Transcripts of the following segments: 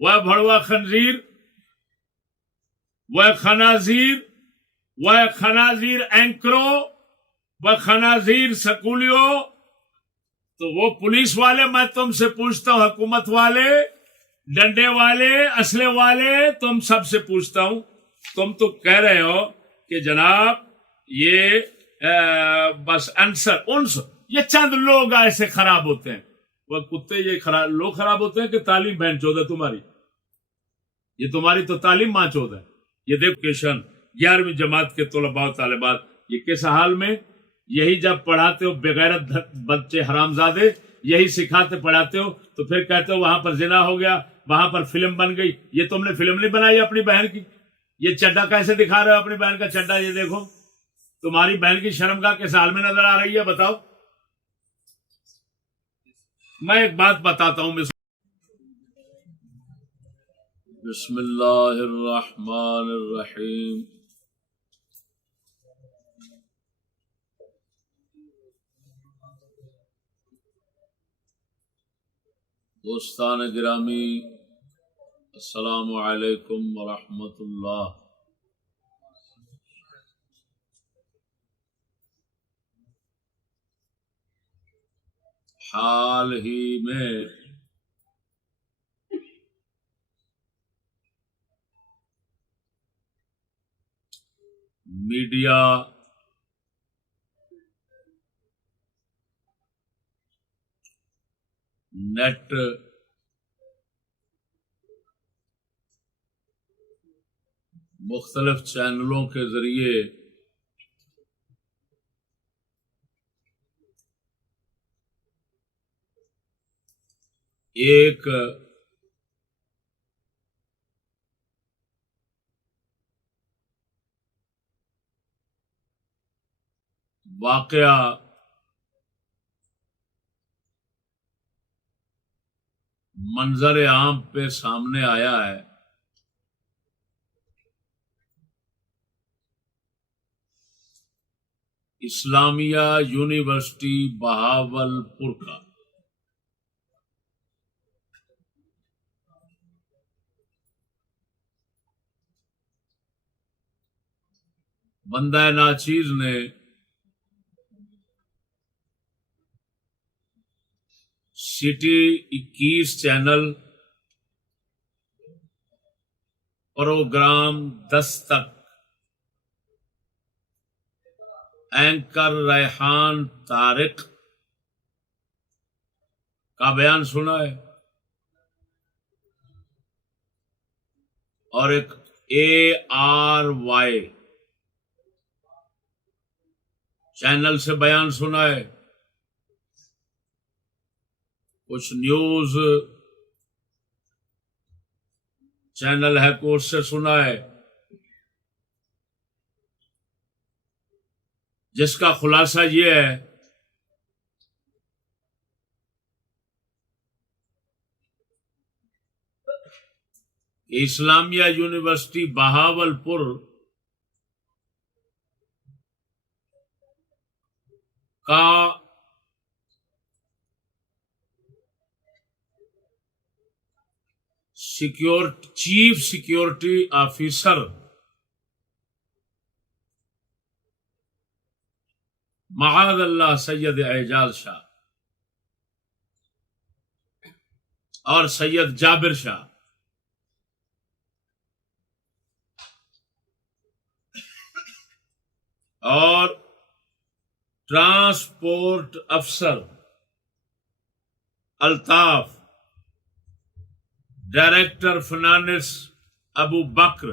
وہ بھڑوا خنزیر، وہ خنازیر، وہ خنازیر اینکرو، وہ خنازیر سکولیو. تو وہ پولیس والے، میں تم سے پوچھتا ہوں، حکومت والے، ڈنڈے والے، اسلحے والے، تم سب سے پوچھتا ہوں. تم تو کہہ رہے ہو کہ جناب یہ بس انس یہ چند لوگ ایسے خراب ہوتے ہیں. وہ کتے یہ لوگ خراب ہوتے ہیں کہ تعلیم بہن چود ہے تمہاری؟ یہ تمہاری تو تعلیم ماں چود ہے. یہ دیکھو کیشن 11ویں جماعت کے طلباء و طالبات یہ کس حال میں، یہی جب پڑھاتے ہو بغیرت بچے حرامزادے، یہی سکھاتے پڑھاتے ہو، تو پھر کہتے ہو وہاں پر زنا ہو گیا، وہاں پر فلم بن گئی. یہ تم نے فلم نہیں بنائی اپنی بہن کی؟ یہ چڈا کیسے دکھا رہے ہو اپنی بہن کا چڈا؟ یہ دیکھو تمہاری بہن کی شرمگاہ کس حال میں نظر آ رہی ہے، بتاؤ. میں ایک بات بتاتا ہوں. بسم اللہ الرحمن الرحیم. دوستان گرامی، السلام علیکم ورحمۃ اللہ. حال ہی میں میڈیا نیٹ مختلف چینلوں کے ذریعے ایک واقعہ منظر عام پہ سامنے آیا ہے. اسلامیہ یونیورسٹی بہاولپور کا بندہ ناچیز نے سٹی 21 چینل پروگرام 10 تک اینکر ریحان طارق کا بیان سنا ہے، اور ایک ARY چینل سے بیان سنا ہے. کچھ نیوز چینل ہے کو اس سے سنا ہے، جس کا خلاصہ یہ ہے کہ اسلامیہ یونیورسٹی بہاولپور کا چیف سیکیورٹی آفیسر معاذ اللہ سید اعجاز شاہ اور سید جابر شاہ اور ٹرانسپورٹ افسر الطاف، ڈائریکٹر فنانس ابو بکر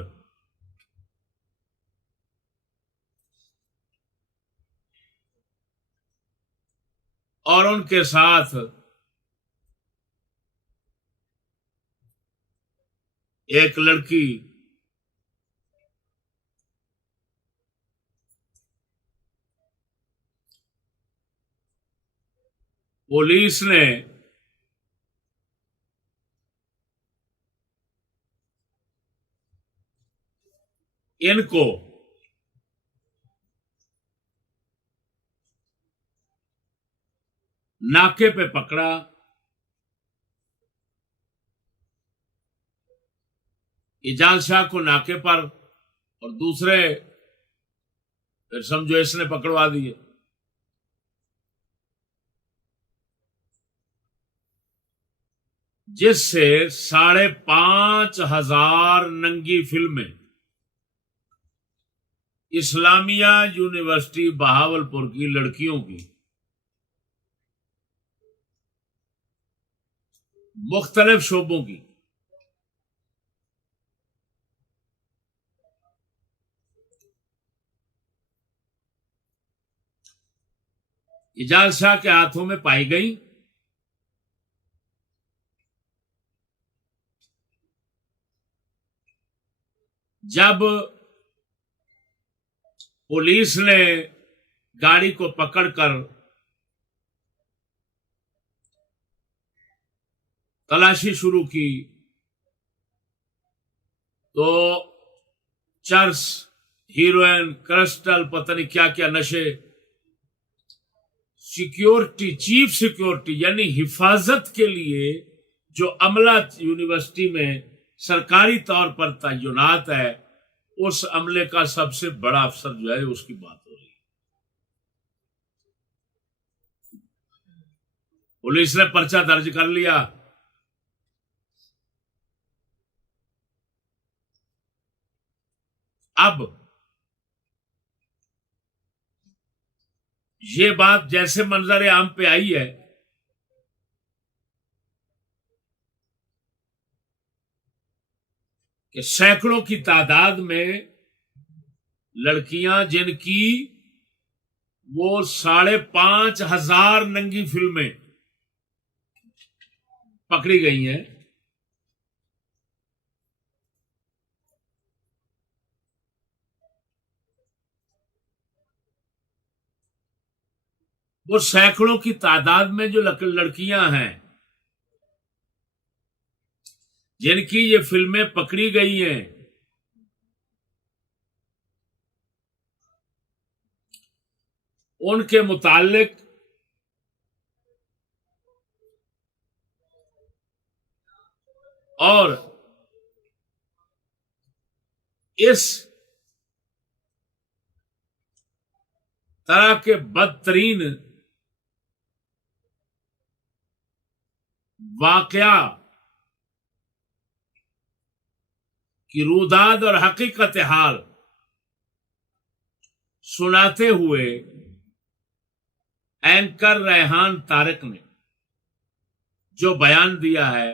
اور ان کے ساتھ ایک لڑکی پولیس نے ان کو ناکے پہ پکڑا اجاز شاہ کو ناکے پر اور دوسرے پھر سمجھو اس نے پکڑوا دیے. جس سے 5,500 ننگی فلمیں اسلامیہ یونیورسٹی بہاولپور کی لڑکیوں کی مختلف شعبوں کی اجاز شاہ کے ہاتھوں میں پائی گئی. جب پولیس نے گاڑی کو پکڑ کر تلاشی شروع کی تو چرس، ہیروئن، کرسٹل، پتہ نہیں کیا کیا نشے، سیکیورٹی، چیف سیکیورٹی یعنی حفاظت کے لیے جو عملہ یونیورسٹی میں سرکاری طور پر تعینات ہے، اس عملے کا سب سے بڑا افسر جو ہے اس کی بات ہو رہی ہے. پولیس نے پرچہ درج کر لیا. اب یہ بات جیسے منظر عام پہ آئی ہے کہ سینکڑوں کی تعداد میں لڑکیاں جن کی وہ 5,500 ننگی فلمیں پکڑی گئی ہیں، وہ سینکڑوں کی تعداد میں جو لڑکیاں ہیں جن کی یہ فلمیں پکڑی گئی ہیں، ان کے متعلق اور اس طرح کے بدترین واقعہ کی روداد اور حقیقت حال سناتے ہوئے اینکر ریحان طارق نے جو بیان دیا ہے،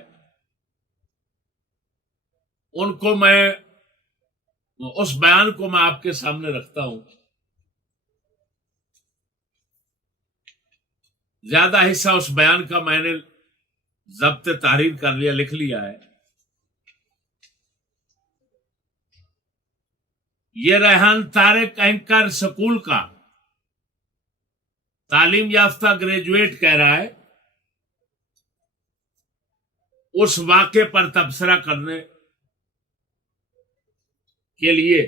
ان کو اس بیان کو میں آپ کے سامنے رکھتا ہوں. زیادہ حصہ اس بیان کا میں نے ضبط تحریر کر لیا، لکھ لیا ہے. یہ ریحان طارق اینکر سکول کا تعلیم یافتہ گریجویٹ کہہ رہا ہے، اس واقعے پر تبصرہ کرنے کے لیے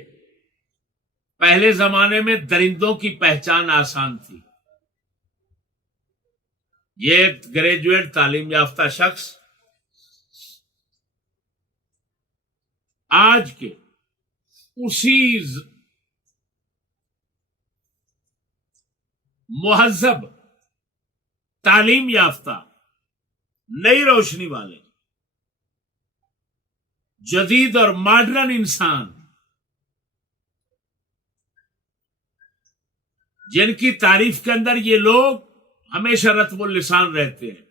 پہلے زمانے میں درندوں کی پہچان آسان تھی. یہ ایک گریجویٹ تعلیم یافتہ شخص آج کے اسی مہذب تعلیم یافتہ نئی روشنی والے جدید اور ماڈرن انسان جن کی تعریف کے اندر یہ لوگ ہمیشہ رطب اللسان رہتے ہیں،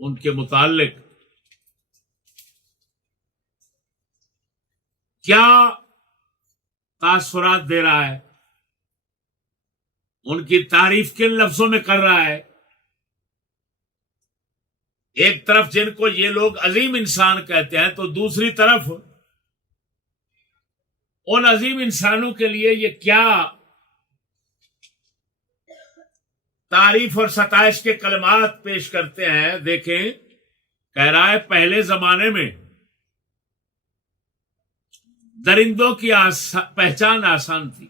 ان کے متعلق کیا تاثرات دے رہا ہے، ان کی تعریف کن لفظوں میں کر رہا ہے. ایک طرف جن کو یہ لوگ عظیم انسان کہتے ہیں تو دوسری طرف ان عظیم انسانوں کے لیے یہ کیا تعریف اور ستائش کے کلمات پیش کرتے ہیں. دیکھیں، کہہ رہا ہے پہلے زمانے میں درندوں کی پہچان آسان تھی،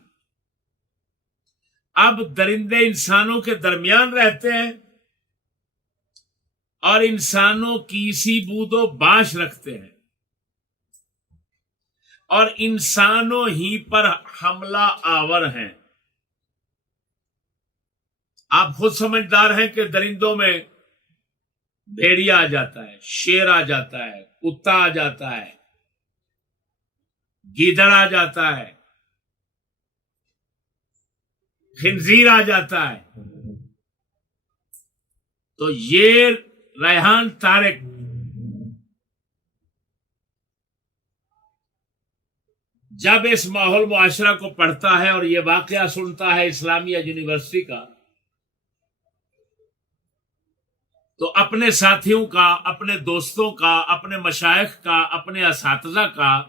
اب درندے انسانوں کے درمیان رہتے ہیں اور انسانوں کی سی بود و باش رکھتے ہیں. اور انسانوں ہی پر حملہ آور ہیں. آپ خود سمجھدار ہیں کہ درندوں میں بھیڑیا آ جاتا ہے، شیر آ جاتا ہے، کتا آ جاتا ہے، گیدڑ آ جاتا ہے، خنزیر آ جاتا ہے. تو یہ ریحان طارق جب اس ماحول معاشرہ کو پڑھتا ہے اور یہ واقعہ سنتا ہے اسلامیہ یونیورسٹی کا، تو اپنے ساتھیوں کا، اپنے دوستوں کا، اپنے مشائخ کا، اپنے اساتذہ کا،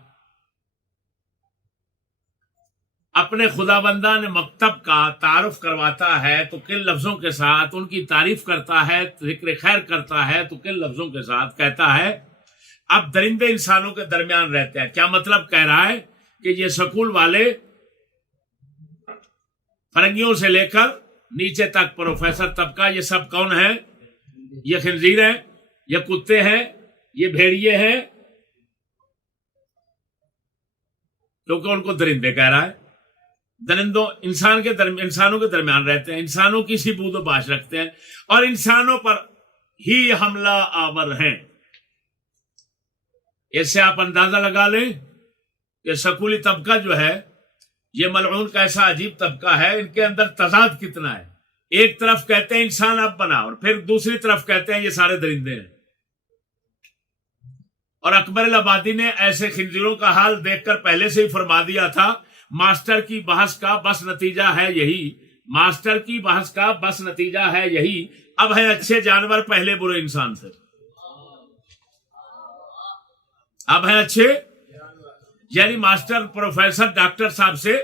اپنے خداوندان مکتب کا تعارف کرواتا ہے تو کن لفظوں کے ساتھ، ان کی تعریف کرتا ہے، ذکر خیر کرتا ہے تو کن لفظوں کے ساتھ کہتا ہے اب درندے انسانوں کے درمیان رہتے ہیں. کیا مطلب کہہ رہا ہے کہ یہ سکول والے فرنگیوں سے لے کر نیچے تک پروفیسر طبقہ، یہ سب کون ہیں؟ یہ خنزیر ہیں، یہ کتے ہیں، یہ بھیڑیے ہیں، کیونکہ ان کو درندے کہہ رہا ہے. درندوں انسانوں کے درمیان رہتے ہیں، انسانوں کی سی بود و باش رکھتے ہیں اور انسانوں پر ہی حملہ آور ہیں. اس سے آپ اندازہ لگا لیں کہ سکولی طبقہ جو ہے یہ ملعون کا ایسا عجیب طبقہ ہے، ان کے اندر تضاد کتنا ہے. ایک طرف کہتے ہیں انسان اب بنا اور پھر دوسری طرف کہتے ہیں یہ سارے درندے ہیں. اور اکبر الآبادی نے ایسے خنزیروں کا حال دیکھ کر پہلے سے ہی فرما دیا تھا ماسٹر کی بحث کا بس نتیجہ ہے یہی، ماسٹر کی بحث کا بس نتیجہ ہے یہی، اب ہے اچھے جانور پہلے برے انسان سے. اب ہے اچھے، یعنی ماسٹر پروفیسر ڈاکٹر صاحب سے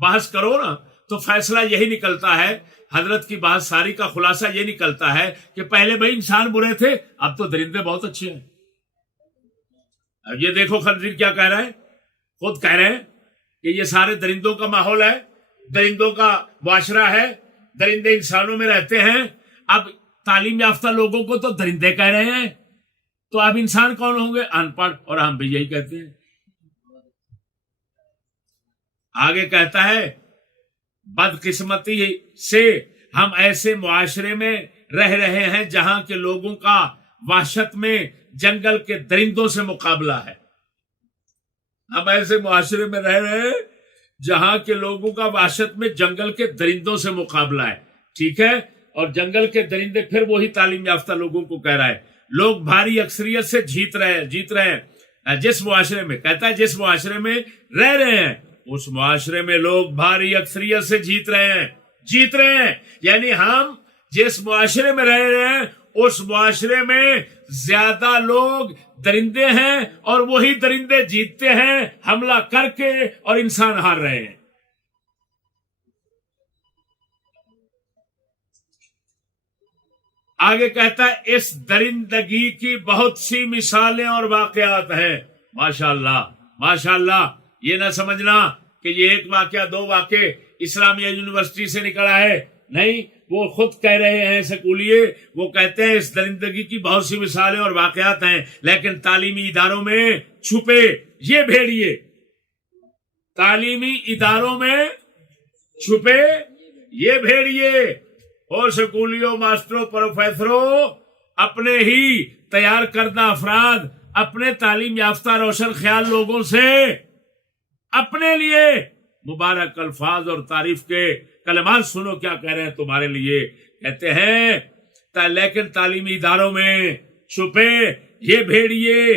بحث کرو نا تو فیصلہ یہی نکلتا ہے، حضرت کی بحث ساری کا خلاصہ یہ نکلتا ہے کہ پہلے بھائی انسان برے تھے، اب تو درندے بہت اچھے ہیں. اب یہ دیکھو خنزیر کیا کہہ رہا ہے، خود کہہ رہے ہیں کہ یہ سارے درندوں کا ماحول ہے، درندوں کا معاشرہ ہے، درندے انسانوں میں رہتے ہیں. اب تعلیم یافتہ لوگوں کو تو درندے کہہ رہے ہیں، تو اب انسان کون ہوں گے؟ ان پڑھ. اور ہم بھی یہی کہتے ہیں. آگے کہتا ہے بدقسمتی سے ہم ایسے معاشرے میں رہ رہے ہیں جہاں کے لوگوں کا وحشت میں جنگل کے درندوں سے مقابلہ ہے. ہم ایسے معاشرے میں رہ رہے ہیں جہاں کے لوگوں کا وحشت میں جنگل کے درندوں سے مقابلہ ہے. ٹھیک ہے، اور جنگل کے درندے پھر وہی تعلیم یافتہ لوگوں کو کہہ رہا ہے. لوگ بھاری اکثریت سے جیت رہے ہیں جس معاشرے میں، کہتا ہے جس معاشرے میں رہ رہے ہیں اس معاشرے میں لوگ بھاری اکثریت سے جیت رہے ہیں. یعنی ہم جس معاشرے میں رہ رہے ہیں اس معاشرے میں زیادہ لوگ درندے ہیں اور وہی درندے جیتتے ہیں حملہ کر کے اور انسان ہار رہے ہیں. آگے کہتا ہے اس درندگی کی بہت سی مثالیں اور واقعات ہیں. ماشاءاللہ ماشاءاللہ. یہ نہ سمجھنا کہ یہ ایک واقعہ دو واقع اسلامیہ یونیورسٹی سے نکلا ہے، نہیں، وہ خود کہہ رہے ہیں سکولیے، وہ کہتے ہیں اس درندگی کی بہت سی مثالیں اور واقعات ہیں، لیکن تعلیمی اداروں میں چھپے یہ بھیڑیے، تعلیمی اداروں میں چھپے یہ بھیڑیے اور سکولیوں، ماسٹروں، پروفیسروں، اپنے ہی تیار کردہ افراد، اپنے تعلیم یافتہ روشن خیال لوگوں سے اپنے لیے مبارک الفاظ اور تعریف کے کلمات سنو کیا کہہ رہے ہیں تمہارے لیے. کہتے ہیں لیکن تعلیمی اداروں میں چھپے یہ بھیڑیے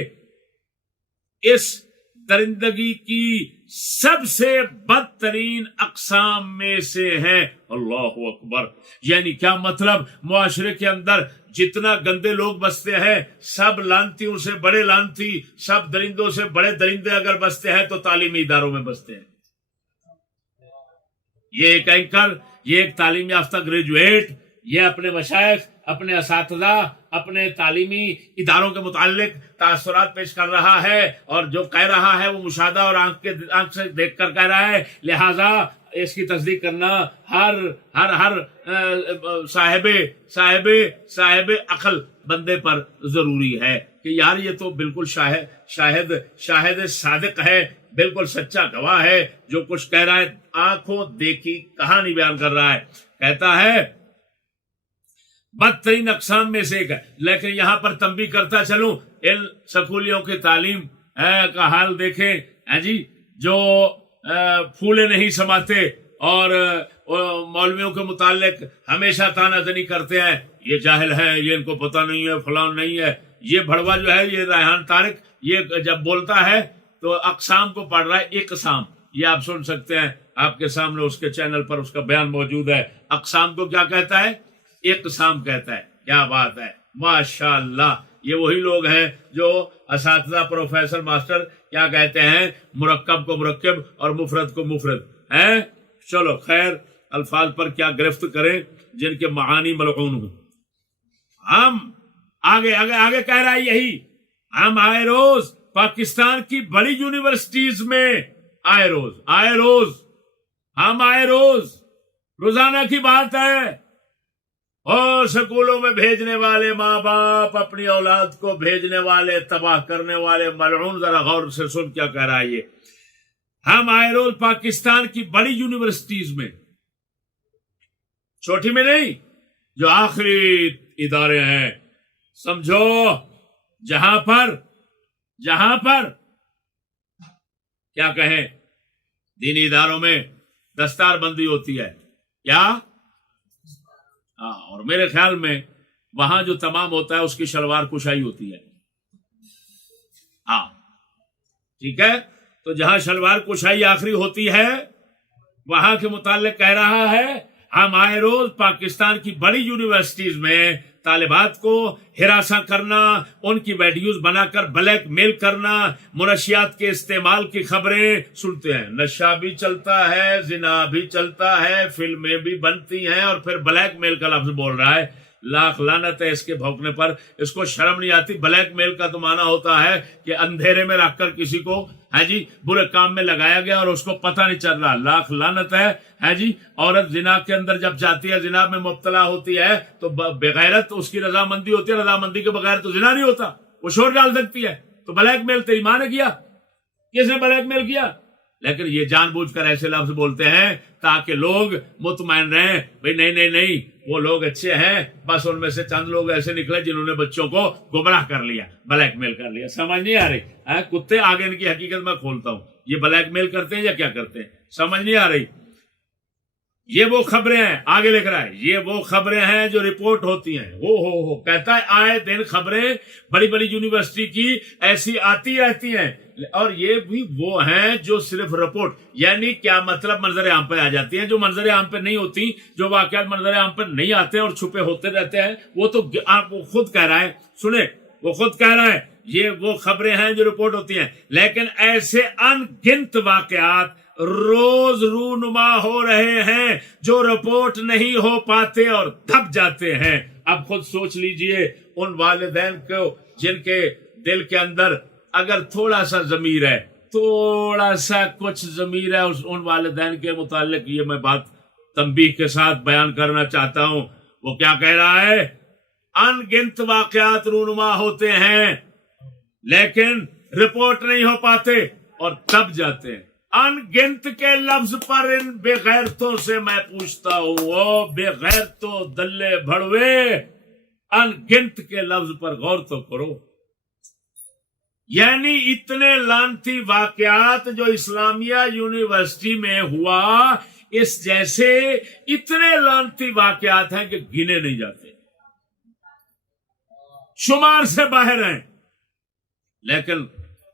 اس درندگی کی سب سے بدترین اقسام میں سے ہیں. اللہ اکبر. یعنی کیا مطلب؟ معاشرے کے اندر جتنا گندے لوگ بستے ہیں سب لانتیوں سے بڑے لانتی، سب درندوں سے بڑے درندے اگر بستے ہیں تو تعلیمی اداروں میں بستے ہیں. یہ ایک اینکر، یہ ایک تعلیم یافتہ گریجویٹ، یہ اپنے مشائخ، اپنے اساتذہ، اپنے تعلیمی اداروں کے متعلق تاثرات پیش کر رہا ہے اور جو کہہ رہا ہے وہ مشاہدہ اور آنکھ سے دیکھ کر کہہ رہا ہے، لہذا اس کی تصدیق کرنا ہر صاحب عقل بندے پر ضروری ہے کہ یار یہ تو بالکل شاہد صادق ہے، بالکل سچا گواہ ہے، جو کچھ کہہ رہا ہے آنکھوں دیکھی کہانی بیان کر رہا ہے. کہتا ہے بدترین اقسام میں سے ایک ہے. لیکن یہاں پر تنبیہ کرتا چلوں، ان سکولیوں کی تعلیم کا حال دیکھیں جی، جو پھولے نہیں سماتے اور مولویوں کے متعلق ہمیشہ تانا زنی کرتے ہیں، یہ جاہل ہے، یہ ان کو پتہ نہیں ہے، فلان نہیں ہے. یہ بھڑوا جو ہے، یہ ریحان طارق، یہ جب بولتا ہے تو اقسام کو پڑھ رہا ہے. اقسام یہ آپ سن سکتے ہیں، آپ کے سامنے اس کے چینل پر اس کا بیان موجود ہے. اقسام کو کیا کہتا ہے؟ اقسام کہتا ہے. کیا بات ہے، ماشاءاللہ. یہ وہی لوگ ہیں جو اساتذہ، پروفیسر، ماسٹر کیا کہتے ہیں، مرکب کو مرکب اور مفرد کو مفرد ہیں. چلو خیر، الفاظ پر کیا گرفت کریں جن کے معانی ملعون ہوں. ہم آگے کہہ رہا ہے یہی، ہم آئے روز پاکستان کی بڑی یونیورسٹیز میں آئے روز ہم آئے روزانہ کی بات ہے. اور سکولوں میں بھیجنے والے ماں باپ، اپنی اولاد کو بھیجنے والے، تباہ کرنے والے ملعون، ذرا غور سے سن کیا کہہ رہا ہے یہ. ہم آئے روز پاکستان کی بڑی یونیورسٹیز میں، چھوٹی میں نہیں، جو آخری ادارے ہیں سمجھو، جہاں پر کیا کہیں، دینی اداروں میں دستار بندی ہوتی ہے. کیا؟ اور میرے خیال میں وہاں جو تمام ہوتا ہے اس کی شلوار کشائی ہوتی ہے. ٹھیک ہے. تو جہاں شلوار کشائی آخری ہوتی ہے وہاں کے متعلق کہہ رہا ہے، ہم آئے روز پاکستان کی بڑی یونیورسٹیز میں طالبات کو ہراساں کرنا، ان کی ویڈیوز بنا کر بلیک میل کرنا، منشیات کے استعمال کی خبریں سنتے ہیں. نشہ بھی چلتا ہے، زنا بھی چلتا ہے، فلمیں بھی بنتی ہیں، اور پھر بلیک میل کا لفظ بول رہا ہے. لاکھ لعنت ہے اس کے بھونکنے پر. اس کو شرم نہیں آتی؟ بلیک میل کا تو معنی ہوتا ہے کہ اندھیرے میں رکھ کر کسی کو جی برے کام میں لگایا گیا اور اس کو پتہ نہیں چل رہا. لاکھ لعنت ہے جی. عورت زنا کے اندر جب جاتی ہے، زنا میں مبتلا ہوتی ہے، تو بغیرت اس کی رضامندی ہوتی ہے. رضامندی کے بغیر تو زنا نہیں ہوتا، وہ شور ڈال سکتی ہے. تو بلیک میل تیری ماں نے کیا؟ کس نے بلیک میل کیا؟ لیکن یہ جان بوجھ کر ایسے لفظ بولتے ہیں تاکہ لوگ مطمئن رہیں، بھئی نہیں وہ لوگ اچھے ہیں، بس ان میں سے چند لوگ ایسے نکلے جنہوں نے بچوں کو گمراہ کر لیا، بلیک میل کر لیا. سمجھ نہیں آ رہی؟ کتے آگے ان کی حقیقت میں کھولتا ہوں. یہ بلیک میل کرتے ہیں یا کیا کرتے ہیں؟ سمجھ نہیں آ رہی؟ یہ وہ خبریں ہیں، آگے لکھ رہا ہے، یہ وہ خبریں ہیں جو رپورٹ ہوتی ہیں. ہو کہتا ہے آئے دن خبریں بڑی بڑی یونیورسٹی کی ایسی آتی رہتی ہیں، اور یہ بھی وہ ہیں جو صرف رپورٹ، یعنی کیا مطلب، منظر عام پہ آ جاتی ہیں. جو منظر عام پہ نہیں ہوتی، جو واقعات منظر عام پہ نہیں آتے اور چھپے ہوتے رہتے ہیں، وہ تو آپ خود کہہ رہا ہے. سنیں، وہ خود کہہ رہا ہے یہ وہ خبریں ہیں جو رپورٹ ہوتی ہیں. لیکن ایسے ان گنت واقعات روز رونما ہو رہے ہیں جو رپورٹ نہیں ہو پاتے اور دب جاتے ہیں. اب خود سوچ لیجئے ان والدین کو جن کے دل کے اندر اگر تھوڑا سا ضمیر ہے، تھوڑا سا کچھ ضمیر ہے، ان والدین کے متعلق یہ میں بات تنبیہ کے ساتھ بیان کرنا چاہتا ہوں. وہ کیا کہہ رہا ہے؟ ان گنت واقعات رونما ہوتے ہیں لیکن رپورٹ نہیں ہو پاتے اور دب جاتے ہیں. ان گنت کے لفظ پر ان بے غیرتوں سے میں پوچھتا ہوں، او بے غیرتوں دلے بھڑوے، ان گنت کے لفظ پر غور تو کرو. یعنی اتنے لعنتی واقعات جو اسلامیہ یونیورسٹی میں ہوا، اس جیسے اتنے لعنتی واقعات ہیں کہ گنے نہیں جاتے، شمار سے باہر ہیں. لیکن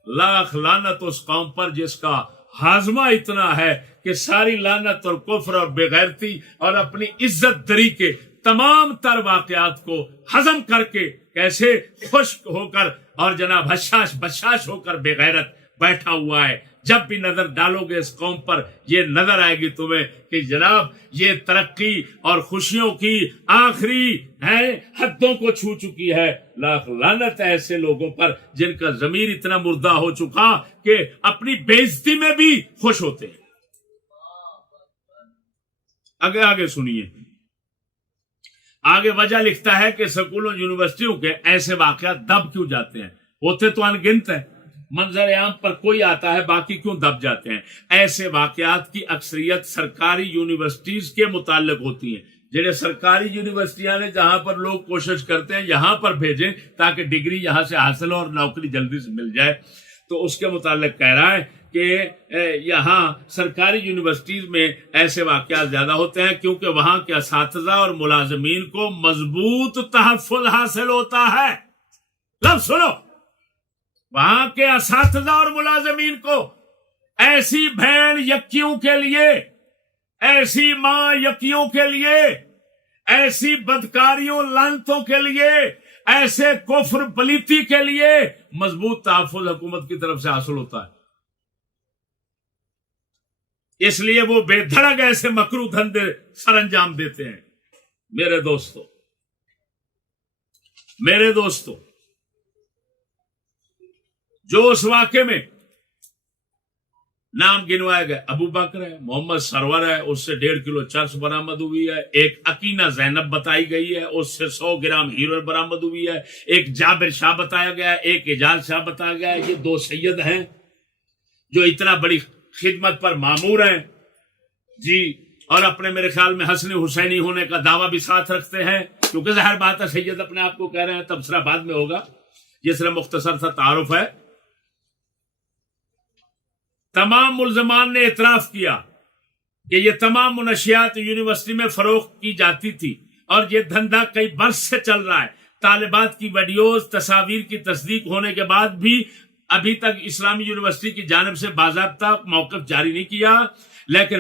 لاکھ لعنت اس قوم پر جس کا ہاضمہ اتنا ہے کہ ساری لعنت اور کفر اور بے غیرتی اور اپنی عزت دری کے تمام تر واقعات کو ہضم کر کے کیسے خشک ہو کر اور جناب بشاش ہو کر بے غیرت بیٹھا ہوا ہے. جب بھی نظر ڈالو گے اس قوم پر، یہ نظر آئے گی تمہیں کہ جناب یہ ترقی اور خوشیوں کی آخری حدوں کو چھو چکی ہے. لاکھ لعنت ہے ایسے لوگوں پر جن کا ضمیر اتنا مردہ ہو چکا کہ اپنی بے عزتی میں بھی خوش ہوتے ہیں. آگے سنیے، آگے وجہ لکھتا ہے کہ سکولوں یونیورسٹیوں کے ایسے واقعات دب کیوں جاتے ہیں. ہوتے تو انگنت ہیں، منظر عام پر کوئی آتا ہے، باقی کیوں دب جاتے ہیں؟ ایسے واقعات کی اکثریت سرکاری یونیورسٹیز کے متعلق ہوتی ہیں، جنہیں سرکاری یونیورسٹیاں نے جہاں پر لوگ کوشش کرتے ہیں یہاں پر بھیجیں تاکہ ڈگری یہاں سے حاصل ہو اور نوکری جلدی سے مل جائے. تو اس کے متعلق کہہ رہا ہے کہ یہاں سرکاری یونیورسٹیز میں ایسے واقعات زیادہ ہوتے ہیں کیونکہ وہاں کے اساتذہ اور ملازمین کو مضبوط تحفظ حاصل ہوتا ہے. لفظ سنو، وہاں کے اساتذہ اور ملازمین کو ایسی بہن یکیوں کے لیے، ایسی ماں یکیوں کے لیے، ایسی بدکاریوں لعنتوں کے لیے، ایسے کفر پلیتی کے لیے مضبوط تحفظ حکومت کی طرف سے حاصل ہوتا ہے. اس لیے وہ بے دھڑک ایسے مکروہ دھندے سر انجام دیتے ہیں. میرے دوستو جو اس واقعے میں نام گنوائے گئے، ابو بکر ہے، محمد سرور ہے، اس سے 1.5 کلو چرس برآمد ہوئی ہے، ایک اکینہ زینب بتائی گئی ہے، اس سے 100 گرام ہیروئن برآمد ہوئی ہے، ایک جابر شاہ بتایا گیا ہے، ایک اعجاز شاہ بتایا گیا ہے. یہ 2 سید ہیں جو اتنا بڑی خدمت پر مامور ہیں جی، اور اپنے میرے خیال میں حسنی حسینی ہونے کا دعویٰ بھی ساتھ رکھتے ہیں، کیونکہ ظاہر بات ہے سید اپنے آپ کو کہہ رہے ہیں، تبصرہ بعد میں ہوگا، یہ صرف مختصر سا تعارف ہے. تمام ملزمان نے اعتراف کیا کہ یہ تمام منشیات یونیورسٹی میں فروخت کی جاتی تھی اور یہ دھندا کئی برس سے چل رہا ہے. طالبات کی ویڈیوز، تصاویر کی تصدیق ہونے کے بعد بھی ابھی تک اسلامی یونیورسٹی کی جانب سے باضابطہ موقف جاری نہیں کیا، لیکن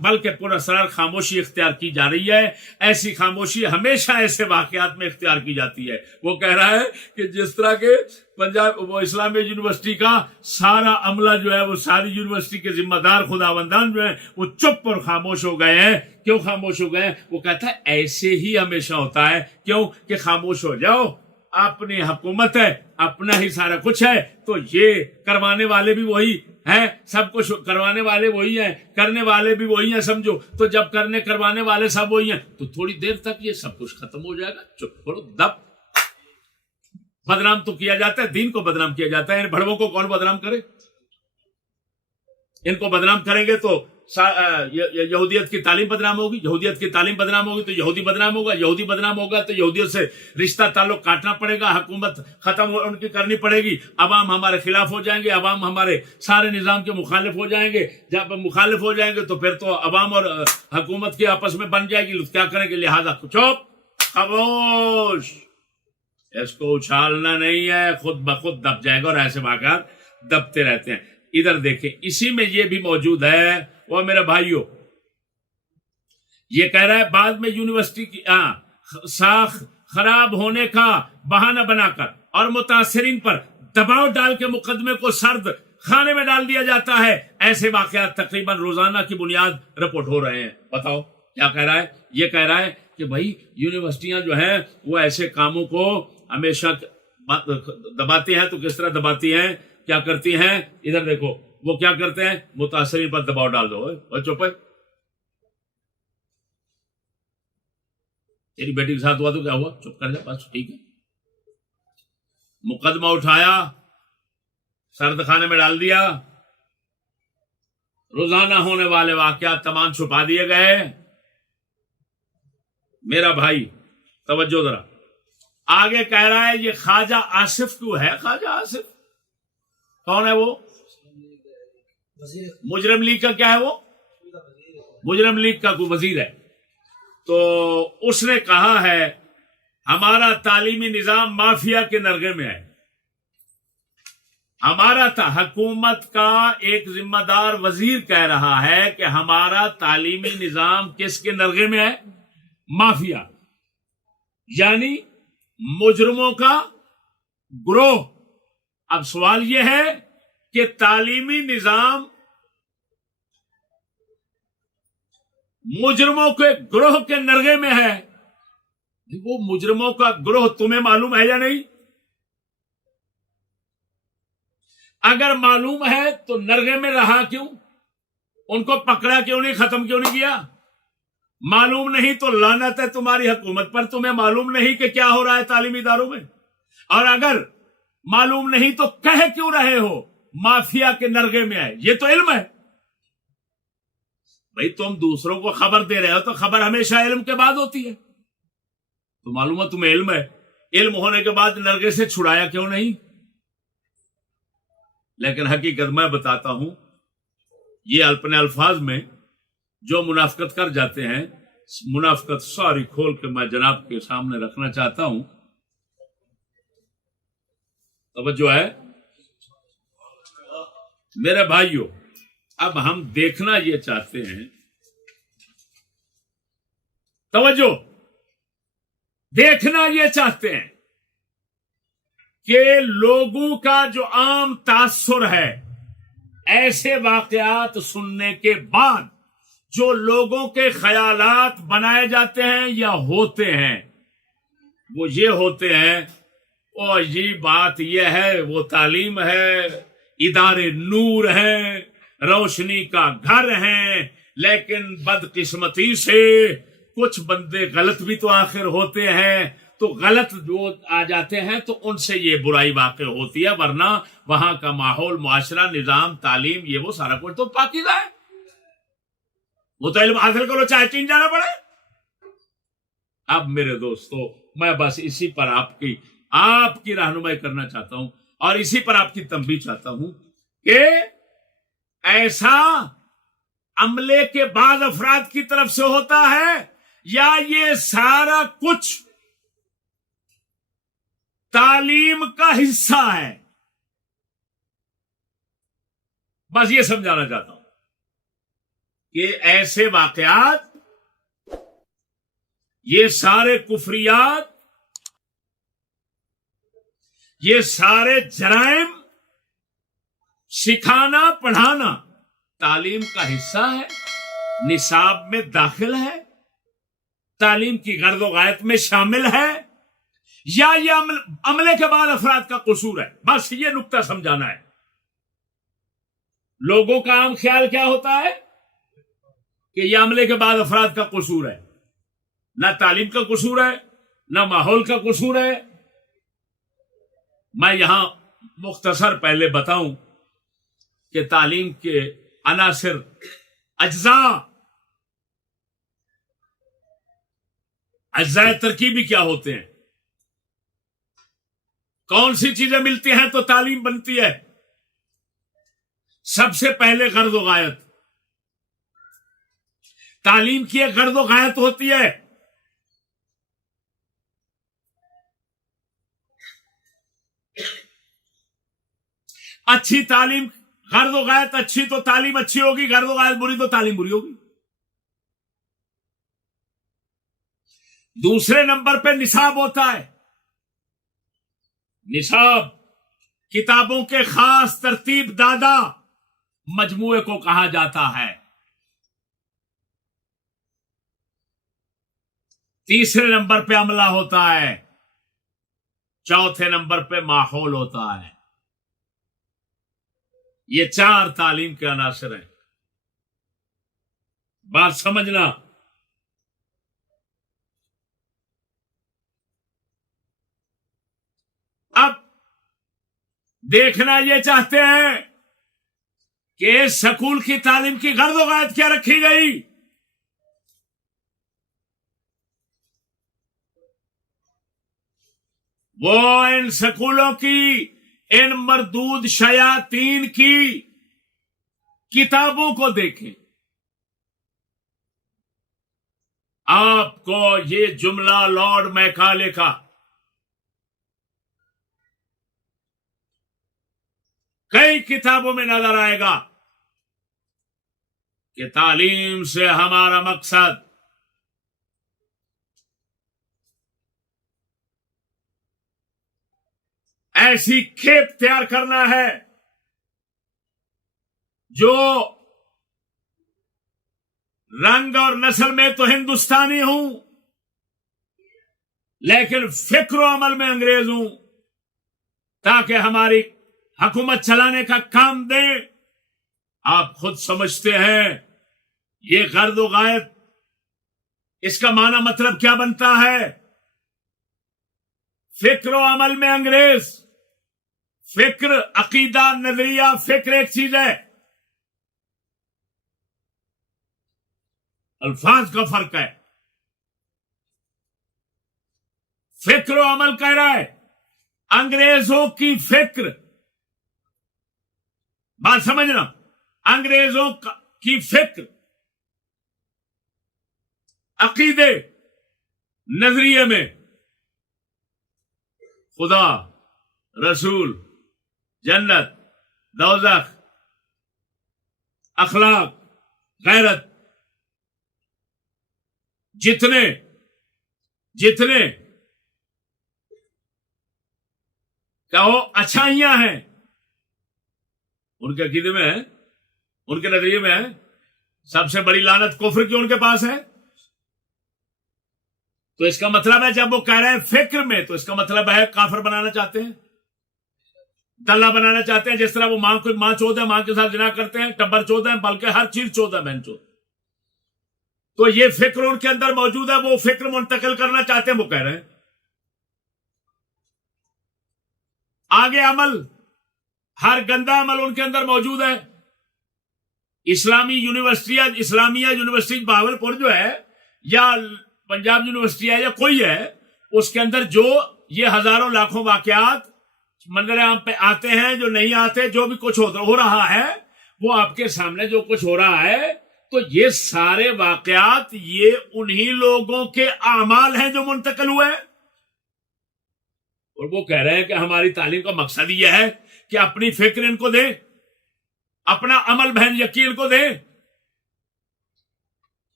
بلکہ پر اسرار خاموشی اختیار کی جا رہی ہے. ایسی خاموشی ہمیشہ ایسے واقعات میں اختیار کی جاتی ہے. وہ کہہ رہا ہے کہ جس طرح کے پنجاب وہ اسلامی یونیورسٹی کا سارا عملہ جو ہے، وہ ساری یونیورسٹی کے ذمہ دار خداوندان جو ہیں وہ چپ اور خاموش ہو گئے ہیں. کیوں خاموش ہو گئے؟ وہ کہتا ہے ایسے ہی ہمیشہ ہوتا ہے. کیوں کہ خاموش ہو جاؤ، اپنی حکومت ہے، اپنا ہی سارا کچھ ہے، تو یہ کروانے والے بھی وہی ہیں، سب کچھ کروانے والے وہی ہیں، کرنے والے بھی وہی ہیں، سمجھو. تو جب کروانے والے سب وہی ہیں تو تھوڑی دیر تک یہ سب کچھ ختم ہو جائے گا. چپ کرو، دب. بدنام تو کیا جاتا ہے، دین کو بدنام کیا جاتا ہے. ان بڑووں کو کون بدنام کرے؟ ان کو بدنام کریں گے تو یہودیت کی تعلیم بدنام ہوگی، یہودیت کی تعلیم بدنام ہوگی تو یہودی بدنام ہوگا، یہودی بدنام ہوگا تو یہودیت سے رشتہ تعلق کاٹنا پڑے گا، حکومت ختم ان کی کرنی پڑے گی، عوام ہمارے خلاف ہو جائیں گے، عوام ہمارے سارے نظام کے مخالف ہو جائیں گے. جب مخالف ہو جائیں گے تو پھر تو عوام اور حکومت کی آپس میں بن جائے گی. کیا کریں گے؟ لہذا چپ، خاموش. اس کو اچھالنا نہیں ہے، خود بخود دب جائے گا. اور ایسے واقعات دبتے رہتے ہیں. ادھر دیکھیں، اسی میں یہ بھی موجود ہے. وہ میرے بھائیوں، یہ کہہ رہا ہے بعد میں یونیورسٹی کی ساخ خراب ہونے کا بہانہ بنا کر اور متاثرین پر دباؤ ڈال کے مقدمے کو سرد خانے میں ڈال دیا جاتا ہے. ایسے واقعات تقریباً روزانہ کی بنیاد رپورٹ ہو رہے ہیں. بتاؤ کیا کہہ رہا ہے؟ یہ کہہ رہا ہے کہ بھائی یونیورسٹیاں جو ہیں وہ ایسے کاموں کو ہمیشہ دباتی ہیں. تو کس طرح دباتی ہیں، کیا کرتی ہیں؟ ادھر دیکھو، وہ کیا کرتے ہیں؟ متاثرین پر دباؤ ڈال دو. چپ ہے، تیری بیٹی کے ساتھ ہوا تو کیا ہوا؟ چپ کر جا، بس ٹھیک ہے. مقدمہ اٹھایا، سرد خانے میں ڈال دیا. روزانہ ہونے والے واقعات تمام چھپا دیے گئے. میرا بھائی توجہ ذرا، آگے کہہ رہا ہے یہ خواجہ آصف کیوں ہے؟ خواجہ آصف کون ہے؟ وہ مجرم لیگ کا کیا ہے؟ وہ مجرم لیگ کا کوئی وزیر ہے. تو اس نے کہا ہے ہمارا تعلیمی نظام مافیا کے نرغے میں ہے. ہمارا حکومت کا ایک ذمہ دار وزیر کہہ رہا ہے کہ ہمارا تعلیمی نظام کس کے نرغے میں ہے؟ مافیا، یعنی مجرموں کا گروہ. اب سوال یہ ہے کہ تعلیمی نظام مجرموں کے گروہ کے نرغے میں ہے. وہ مجرموں کا گروہ تمہیں معلوم ہے یا نہیں؟ اگر معلوم ہے تو نرغے میں رہا کیوں؟ ان کو پکڑا کیوں نہیں؟ ختم کیوں نہیں کیا؟ معلوم نہیں تو لعنت ہے تمہاری حکومت پر. تمہیں معلوم نہیں کہ کیا ہو رہا ہے تعلیمی اداروں میں. اور اگر معلوم نہیں تو کہہ کیوں رہے ہو مافیا کے نرغے میں آئے؟ یہ تو علم ہے بھائی، تم دوسروں کو خبر دے رہے ہو تو خبر ہمیشہ علم کے بعد ہوتی ہے، تو معلوم ہے تمہیں علم ہے، علم ہونے کے بعد نرغے سے چھڑایا کیوں نہیں؟ لیکن حقیقت میں بتاتا ہوں، یہ اپنے الفاظ میں جو منافقت کر جاتے ہیں، منافقت ساری کھول کے میں جناب کے سامنے رکھنا چاہتا ہوں۔ توجہ ہے میرے بھائیوں، اب ہم دیکھنا یہ چاہتے ہیں، توجہ، دیکھنا یہ چاہتے ہیں کہ لوگوں کا جو عام تاثر ہے ایسے واقعات سننے کے بعد جو لوگوں کے خیالات بنائے جاتے ہیں یا ہوتے ہیں، وہ یہ ہوتے ہیں اور یہ بات یہ ہے، وہ تعلیم ہے، ادارے نور ہیں، روشنی کا گھر ہیں، لیکن بدقسمتی سے کچھ بندے غلط بھی تو آخر ہوتے ہیں، تو غلط جو آ جاتے ہیں تو ان سے یہ برائی واقع ہوتی ہے، ورنہ وہاں کا ماحول، معاشرہ، نظام، تعلیم، یہ وہ سارا کچھ تو پاکیزہ ہے۔ وہ تو علم حاصل کرو چاہے چین جانا پڑے۔ اب میرے دوستو، میں بس اسی پر آپ کی رہنمائی کرنا چاہتا ہوں اور اسی پر آپ کی تنبیہ چاہتا ہوں کہ ایسا عملے کے بعض افراد کی طرف سے ہوتا ہے یا یہ سارا کچھ تعلیم کا حصہ ہے؟ بس یہ سمجھانا چاہتا ہوں کہ ایسے واقعات، یہ سارے کفریات، یہ سارے جرائم سکھانا پڑھانا تعلیم کا حصہ ہے، نصاب میں داخل ہے، تعلیم کی غرض و غایت میں شامل ہے، یا یہ عملے کے بعد افراد کا قصور ہے؟ بس یہ نقطہ سمجھانا ہے۔ لوگوں کا عام خیال کیا ہوتا ہے کہ یہ عملے کے بعد افراد کا قصور ہے، نہ تعلیم کا قصور ہے، نہ ماحول کا قصور ہے۔ میں یہاں مختصر پہلے بتاؤں کہ تعلیم کے عناصر، اجزاء ترکیبی کیا ہوتے ہیں، کون سی چیزیں ملتی ہیں تو تعلیم بنتی ہے۔ سب سے پہلے غرض و غایت، تعلیم کی ایک غرض و غایت ہوتی ہے۔ اچھی تعلیم، غرض و غایت اچھی تو تعلیم اچھی ہوگی، غرض و غایت بری تو تعلیم بری ہوگی۔ دوسرے نمبر پہ نصاب ہوتا ہے۔ نصاب کتابوں کے خاص ترتیب دادا مجموعے کو کہا جاتا ہے۔ تیسرے نمبر پہ عملہ ہوتا ہے، چوتھے نمبر پہ ماحول ہوتا ہے۔ یہ چار تعلیم کے عناصر ہیں، بات سمجھنا۔ اب دیکھنا یہ چاہتے ہیں کہ سکول کی تعلیم کی غرض و غایت کیا رکھی گئی۔ وہ ان سکولوں کی، ان مردود شیاطین کی کتابوں کو دیکھیں۔ آپ کو یہ جملہ لارڈ میکالے کا کئی کتابوں میں نظر آئے گا کہ تعلیم سے ہمارا مقصد ایسی کھیپ تیار کرنا ہے جو رنگ اور نسل میں تو ہندوستانی ہوں لیکن فکر و عمل میں انگریز ہوں، تاکہ ہماری حکومت چلانے کا کام دیں۔ آپ خود سمجھتے ہیں یہ غرض و غایت، اس کا معنی مطلب کیا بنتا ہے؟ فکر و عمل میں انگریز، فکر، عقیدہ، نظریہ، فکر ایک چیز ہے، الفاظ کا فرق ہے. فکر و عمل کہہ رہا ہے انگریزوں کی فکر، بات سمجھنا، انگریزوں کی فکر، عقیدے، نظریے میں خدا، رسول، جنت، دوزخ، اخلاق، غیرت، جتنے کہو اچھائیاں ہیں ان کے عقیدے میں ہے، ان کے نظریے میں ہے. سب سے بڑی لعنت کفر کی ان کے پاس ہے. تو اس کا مطلب ہے جب وہ کہہ رہے ہیں فکر میں، تو اس کا مطلب ہے کافر بنانا چاہتے ہیں، دلہ بنانا چاہتے ہیں. جس طرح وہ ماں چود ہے، ماں کے ساتھ زنا کرتے ہیں، ٹبر چود ہے، بلکہ ہر چیز چود ہے، بہن چود. تو یہ فکر ان کے اندر موجود ہے، وہ فکر منتقل کرنا چاہتے ہیں، وہ کہہ رہے ہیں. آگے عمل، ہر گندا عمل ان کے اندر موجود ہے. اسلامیہ یونیورسٹی بہاولپور جو ہے، یا پنجاب یونیورسٹی ہے، یا کوئی ہے، اس کے اندر جو یہ ہزاروں لاکھوں واقعات منظر عام پہ آتے ہیں، جو نہیں آتے، جو بھی کچھ ہو رہا ہے، وہ آپ کے سامنے جو کچھ ہو رہا ہے، تو یہ سارے واقعات یہ انہی لوگوں کے اعمال ہیں جو منتقل ہوئے ہیں. اور وہ کہہ رہے ہیں کہ ہماری تعلیم کا مقصد یہ ہے کہ اپنی فکر ان کو دیں، اپنا عمل بہن یقین کو دیں.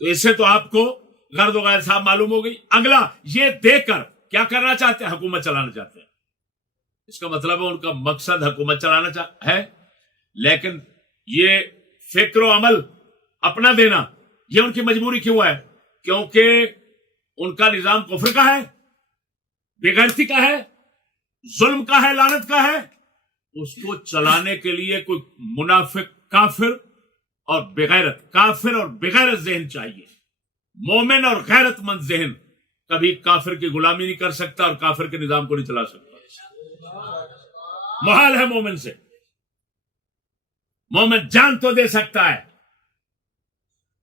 تو اس سے تو آپ کو غرض و غائب صاحب معلوم ہو گئی. اگلا، یہ دے کر کیا کرنا چاہتے ہیں؟ حکومت چلانا چاہتے ہیں. اس کا مطلب ہے ان کا مقصد حکومت چلانا ہے. لیکن یہ فکر و عمل اپنا دینا، یہ ان کی مجبوری کیوں ہے؟ کیونکہ ان کا نظام کفر کا ہے، بے غیرتی کا ہے، ظلم کا ہے، لعنت کا ہے. اس کو چلانے کے لیے کوئی منافق، کافر اور بغیرت ذہن چاہیے. مومن اور غیرت مند ذہن کبھی کافر کی غلامی نہیں کر سکتا اور کافر کے نظام کو نہیں چلا سکتا. محال ہے مومن سے. مومن جان تو دے سکتا ہے،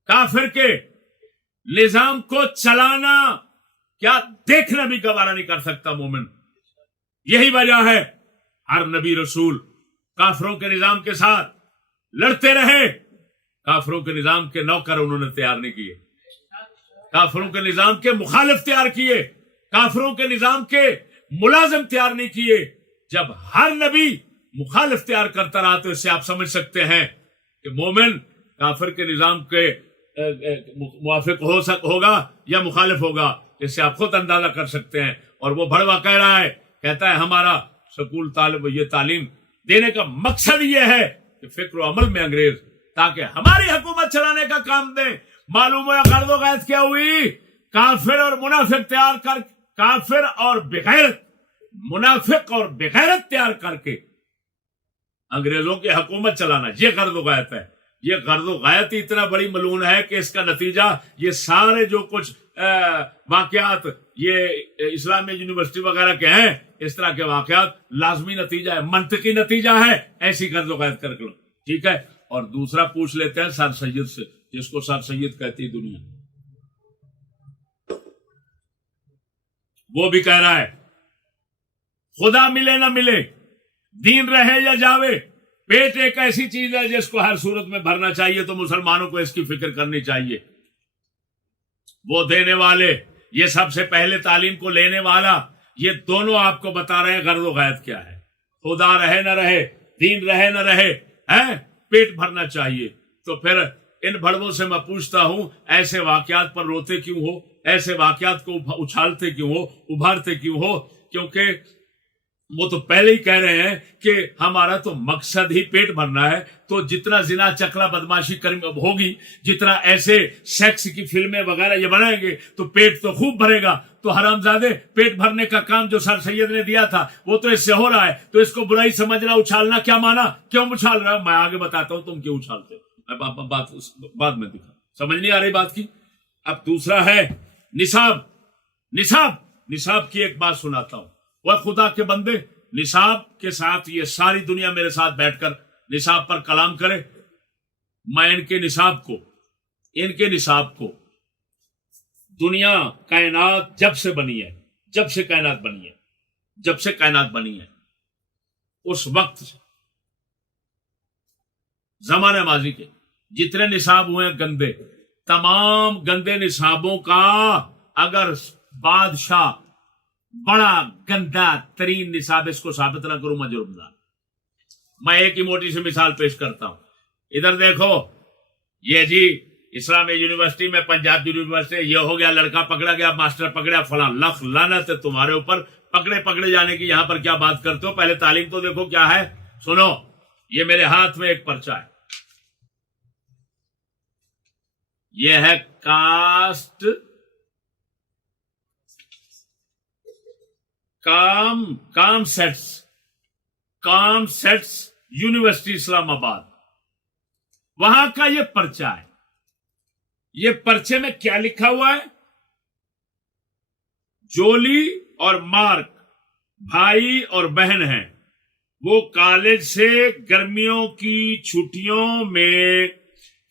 کافر کے نظام کو چلانا کیا دیکھنا بھی گوارا نہیں کر سکتا مومن. یہی وجہ ہے ہر نبی رسول کافروں کے نظام کے ساتھ لڑتے رہے. کافروں کے نظام کے نوکر انہوں نے تیار نہیں کیے، کافروں کے نظام کے مخالف تیار کیے، کافروں کے نظام کے ملازم تیار نہیں کیے. جب ہر نبی مخالف تیار کرتا رہا تو اس سے آپ سمجھ سکتے ہیں کہ مومن کافر کے نظام کے موافق ہوگا یا مخالف ہوگا. اس سے آپ خود اندازہ کر سکتے ہیں. اور وہ بڑوا کہہ رہا ہے، کہتا ہے ہمارا سکول یہ تعلیم دینے کا مقصد یہ ہے کہ فکر و عمل میں انگریز تاکہ ہماری حکومت چلانے کا کام دیں. معلوم ہوا غرض و غیرت کیا ہوئی؟ کافر اور منافق تیار کر، کافر اور بغیرت، منافق اور بغیرت تیار کر کے انگریزوں کی حکومت چلانا، یہ غرض و غایت ہے. یہ غرض و غایت اتنا بڑی ملعون ہے کہ اس کا نتیجہ یہ سارے جو کچھ واقعات یہ اسلامی یونیورسٹی وغیرہ کے ہیں، اس طرح کے واقعات لازمی نتیجہ ہے، منطقی نتیجہ ہے. ایسی غرض و غایت کر لو، ٹھیک ہے. اور دوسرا پوچھ لیتے ہیں سر سید سے، جس کو سر سید کہتی ہے دنیا. وہ بھی کہہ رہا ہے خدا ملے نہ ملے، دین رہے یا جاوے، پیٹ ایک ایسی چیز ہے جس کو ہر صورت میں بھرنا چاہیے. تو مسلمانوں کو اس کی فکر کرنی چاہیے. وہ دینے والے، یہ سب سے پہلے تعلیم کو لینے والا، یہ دونوں آپ کو بتا رہے ہیں غرض و غایت کیا ہے. خدا رہے نہ رہے، دین رہے نہ رہے، پیٹ بھرنا چاہیے. تو پھر ان بڑووں سے میں پوچھتا ہوں، ایسے واقعات پر روتے کیوں ہو؟ ایسے واقعات کو اچھالتے کیوں ہو؟ ابھارتے کیوں ہو؟ کیونکہ وہ تو پہلے ہی کہہ رہے ہیں کہ ہمارا تو مقصد ہی پیٹ بھرنا ہے. تو جتنا زنا چکلا بدماشی ہوگی، جتنا ایسے سیکس کی فلمیں وغیرہ یہ بنائیں گے تو پیٹ تو خوب بھرے گا. تو حرامزادے، پیٹ بھرنے کا کام جو سر سید نے دیا تھا وہ تو اس سے ہو رہا ہے. تو اس کو برائی سمجھنا، اچھالنا کیا مانا؟ کیوں اچھال رہا ہے؟ میں آگے بتاتا ہوں تم کیوں اچھالتے ہو. بات بعد میں دکھا، سمجھ نہیں آ رہی بات کی. اب دوسرا ہے نصاب کی ایک بات سناتا ہوں. وہ خدا کے بندے، نصاب کے ساتھ یہ ساری دنیا میرے ساتھ بیٹھ کر نصاب پر کلام کرے، میں ان کے نصاب کو دنیا کائنات جب سے کائنات بنی ہے اس وقت سے زمانہ ماضی کے جتنے نصاب ہوئے ہیں گندے، تمام گندے نصابوں کا اگر بادشاہ بڑا گندا ترین نصاب اس کو ثابت نہ کروں میں جرمدار۔ میں ایک ہی موٹی سی مثال پیش کرتا ہوں، ادھر دیکھو، یہ جی اسلامی یونیورسٹی میں پنجاب یونیورسٹی یہ ہو گیا، لڑکا پکڑا گیا، ماسٹر پکڑا، فلاں، لخ لعنت ہے تمہارے اوپر، پکڑے جانے کی یہاں پر کیا بات کرتے ہو؟ پہلے تعلیم تو دیکھو کیا ہے۔ سنو، یہ میرے ہاتھ میں ایک پرچہ ہے، یہ ہے کام سیٹس یونیورسٹی اسلام آباد، وہاں کا یہ پرچہ ہے۔ یہ پرچے میں کیا لکھا ہوا ہے؟ جولی اور مارک بھائی اور بہن ہیں، وہ کالج سے گرمیوں کی چھٹیوں میں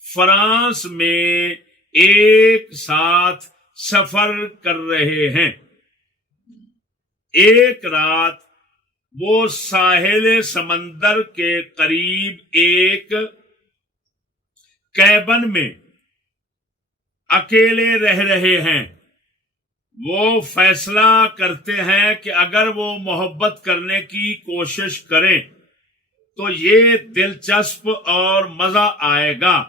فرانس میں ایک ساتھ سفر کر رہے ہیں۔ ایک رات وہ ساحل سمندر کے قریب ایک کیبن میں اکیلے رہ رہے ہیں۔ وہ فیصلہ کرتے ہیں کہ اگر وہ محبت کرنے کی کوشش کریں تو یہ دلچسپ اور مزہ آئے گا۔